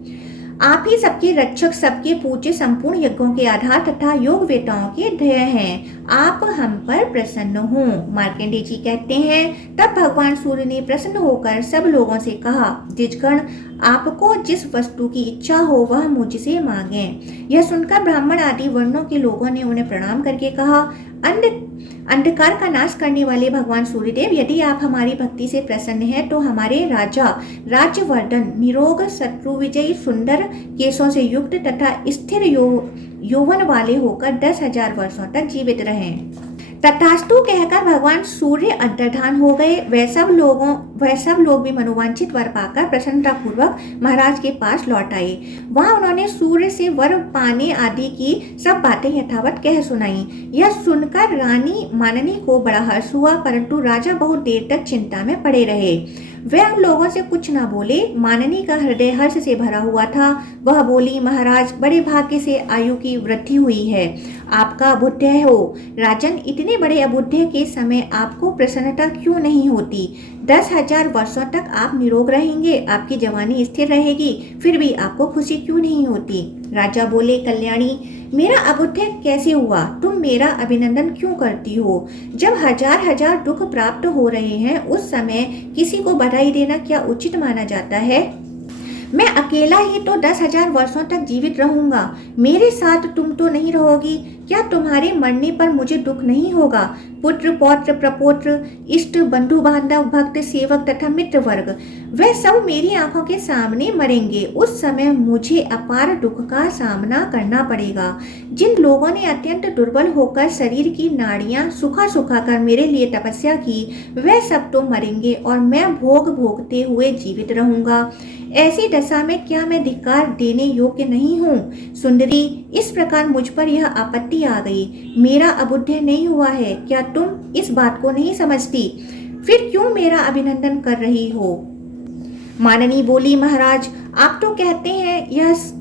आप ही सबके रक्षक, सबके पूज्य, संपूर्ण यज्ञों के आधार तथा योग वेताओं के ध्येय हैं। आप हम पर प्रसन्न हो। मार्कंडेय जी कहते हैं, तब भगवान सूर्य ने प्रसन्न होकर सब लोगों से कहा, द्विजगण, आपको जिस वस्तु की इच्छा हो वह मुझसे मांगें। यह सुनकर ब्राह्मण आदि वर्णों के लोगों ने उन्हें प्रणाम करके कहा, अंधकार का नाश करने वाले भगवान सूर्यदेव, यदि आप हमारी भक्ति से प्रसन्न हैं तो हमारे राजा राज्यवर्धन निरोग, शत्रु विजयी, सुंदर केशों से युक्त तथा स्थिर यौवन वाले होकर 10,000 वर्षों तक जीवित रहें। तथास्तु कहकर भगवान सूर्य अंतर्धान हो गए। वह सब लोग भी मनोवांछित वर पाकर प्रसन्नतापूर्वक महाराज के पास लौट आए। वहां उन्होंने सूर्य से वर पाने आदि की सब बातें यथावत कह सुनाई। यह सुनकर रानी माननी को बड़ा हर्ष हुआ, परंतु राजा बहुत देर तक चिंता में पड़े रहे। वे उन लोगों से कुछ न बोले। माननी का हृदय हर्ष से भरा हुआ था। वह बोली, महाराज, बड़े भाग्य से आयु की वृद्धि हुई है। आपका अबुद्धय हो। राजन, इतने बड़े अबुद्धय के समय आपको प्रसन्नता क्यों नहीं होती? 10,000 वर्षों तक आप निरोग रहेंगे, आपकी जवानी स्थिर रहेगी, फिर भी आपको खुशी क्यों नहीं होती? राजा बोले, कल्याणी, मेरा अबुद्धय कैसे हुआ? तुम मेरा अभिनंदन क्यों करती हो? जब हजार दुख प्राप्त हो रहे हैं उस समय किसी को बधाई देना क्या उचित माना जाता है? मैं अकेला ही तो 10,000 वर्षों तक जीवित रहूंगा। मेरे साथ तुम तो नहीं रहोगी। क्या तुम्हारे मरने पर मुझे दुख नहीं होगा? पुत्र, पौत्र, प्रपौत्र, इष्ट, बंधु बांधव, भक्त, सेवक तथा मित्र वर्ग, वे सब मेरी आंखों के सामने मरेंगे। उस समय मुझे अपार दुख का सामना करना पड़ेगा। जिन लोगों ने अत्यंत दुर्बल होकर शरीर की नाड़ियां सुखा कर मेरे लिए तपस्या की, वे सब तो मरेंगे और मैं भोग भोगते हुए जीवित रहूंगा। ऐसी दशा में क्या मैं धिक्कार देने योग्य नहीं हूँ? सुंदरी, इस प्रकार मुझ पर यह आपत्ति आ गई। मेरा अबुद्धय नहीं हुआ है, क्या तुम इस बात को नहीं समझती? फिर क्यों मेरा अभिनंदन कर रही हो? माननी बोली, महाराज, आप तो कहते हैं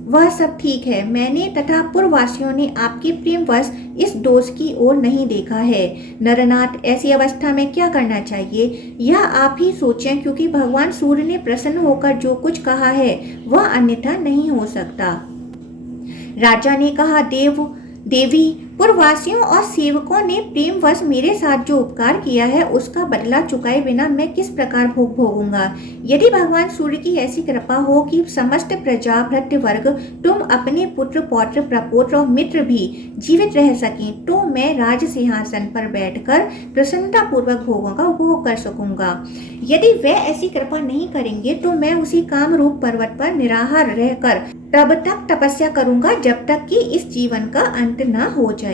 वह सब ठीक है। मैंने तथा पूर्ववासियों ने आपके प्रेमवश इस दोष की ओर नहीं देखा है। नरनाथ, ऐसी अवस्था में क्या करना चाहिए यह आप ही सोचें, क्योंकि भगवान सूर्य ने प्रसन्न होकर जो कुछ कहा है वह अन्यथा नहीं हो सकता। राजा ने कहा, देवी, पूर्ववासियों और सेवकों ने प्रेमवश मेरे साथ जो उपकार किया है उसका बदला चुकाए बिना मैं किस प्रकार भोग भोगूंगा? यदि भगवान सूर्य की ऐसी कृपा हो कि समस्त प्रजा भृत्य वर्ग, तुम अपने पुत्र, पौत्र, प्रपौत्र और मित्र भी जीवित रह सकें, तो मैं राज सिंहासन पर बैठकर प्रसन्नता पूर्वक भोगों का उपभोग कर सकूंगा। यदि वे ऐसी कृपा नहीं करेंगे तो मैं उसी कामरूप पर्वत पर निराहार रहकर तब तक तपस्या करूंगा जब तक कि इस जीवन का अंत न हो जाए।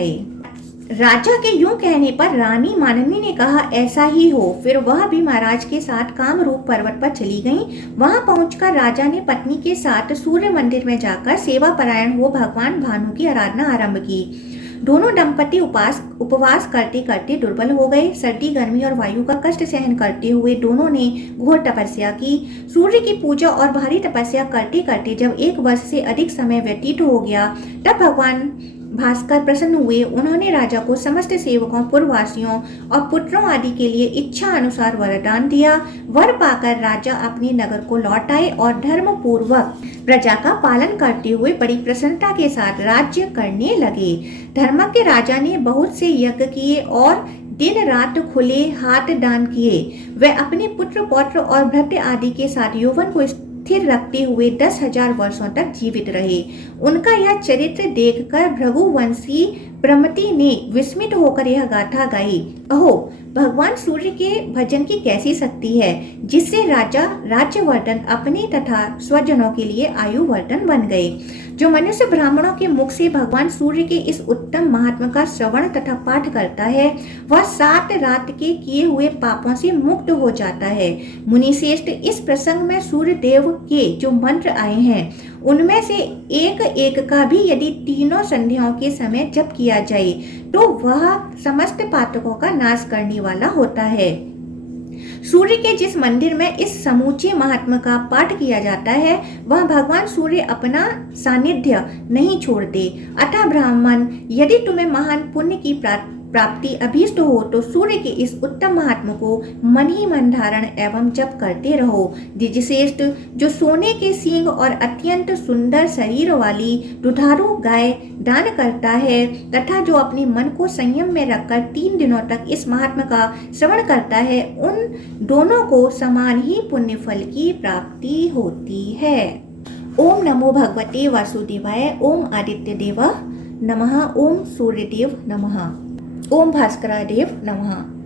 राजा के यूं कहने पर रानी माननी ने कहा, ऐसा ही हो। फिर वह भी महाराज के साथ कामरूप पर्वत पर चली गईं। वहां पहुंचकर राजा ने पत्नी के साथ सूर्य मंदिर में जाकर सेवा परायण हो भगवान भानु की आराधना आरंभ की। दोनों दंपति उपवास करते करते दुर्बल हो गए। सर्दी, गर्मी और वायु का कष्ट सहन करते हुए दोनों ने घोर तपस्या की। सूर्य की पूजा और भारी तपस्या करते करते जब 1 वर्ष से अधिक समय व्यतीत हो गया, तब भगवान भास्कर प्रसन्न हुए। उन्होंने राजा को समस्त सेवकों, पूर्ववासियों और पुत्रों आदि के लिए इच्छा अनुसार वरदान दिया। वर पाकर राजा अपने नगर को लौट आए और धर्म पूर्वक प्रजा का पालन करते हुए बड़ी प्रसन्नता के साथ राज्य करने लगे। धर्मज्ञ राजा ने बहुत से यज्ञ किए और दिन रात खुले हाथ दान किए। वह अपने पुत्र, पौत्र और भृत्य आदि के साथ यौवन को स्थिर रखते हुए 10,000 वर्षों तक जीवित रहे। उनका यह चरित्र देखकर भृगुवंशी प्रमति ने विस्मित होकर यह गाथा गाई, अहो, भगवान सूर्य के भजन की कैसी शक्ति है, जिससे राजा राज्यवर्धन अपने तथा स्वजनों के लिए आयुवर्धन बन गए। जो मनुष्य ब्राह्मणों के मुख से भगवान सूर्य के इस उत्तम महात्मा का श्रवण तथा पाठ करता है, वह 7 रात के किए हुए पापों से मुक्त हो जाता है। मुनिश्रेष्ठ, इस प्रसंग में सूर्य देव के जो मंत्र आए हैं, उनमें से एक एक का भी यदि तीनों संध्याओं के समय जप किया जाए तो वह समस्त पातकों का नाश करने वाला होता है। सूर्य के जिस मंदिर में इस समूचे महात्मा का पाठ किया जाता है, वह भगवान सूर्य अपना सानिध्य नहीं छोड़ते। अतः ब्राह्मण, यदि तुम्हें महान पुण्य की प्राप्ति अभीष्ट हो तो सूर्य के इस उत्तम महात्मा को मन ही मन धारण एवं जप करते रहो। द्विजश्रेष्ठ, जो सोने के सींग और अत्यंत सुंदर शरीर वाली दुधारू गाय दान करता है तथा जो अपने मन को संयम में रखकर 3 दिनों तक इस महात्मा का श्रवण करता है, उन दोनों को समान ही पुण्य फल की प्राप्ति होती है। ओम नमो भगवते वासुदेवाय। ओम आदित्य देव नमः। ओम सूर्यदेव नमः। ओम भास्करादेव नमः।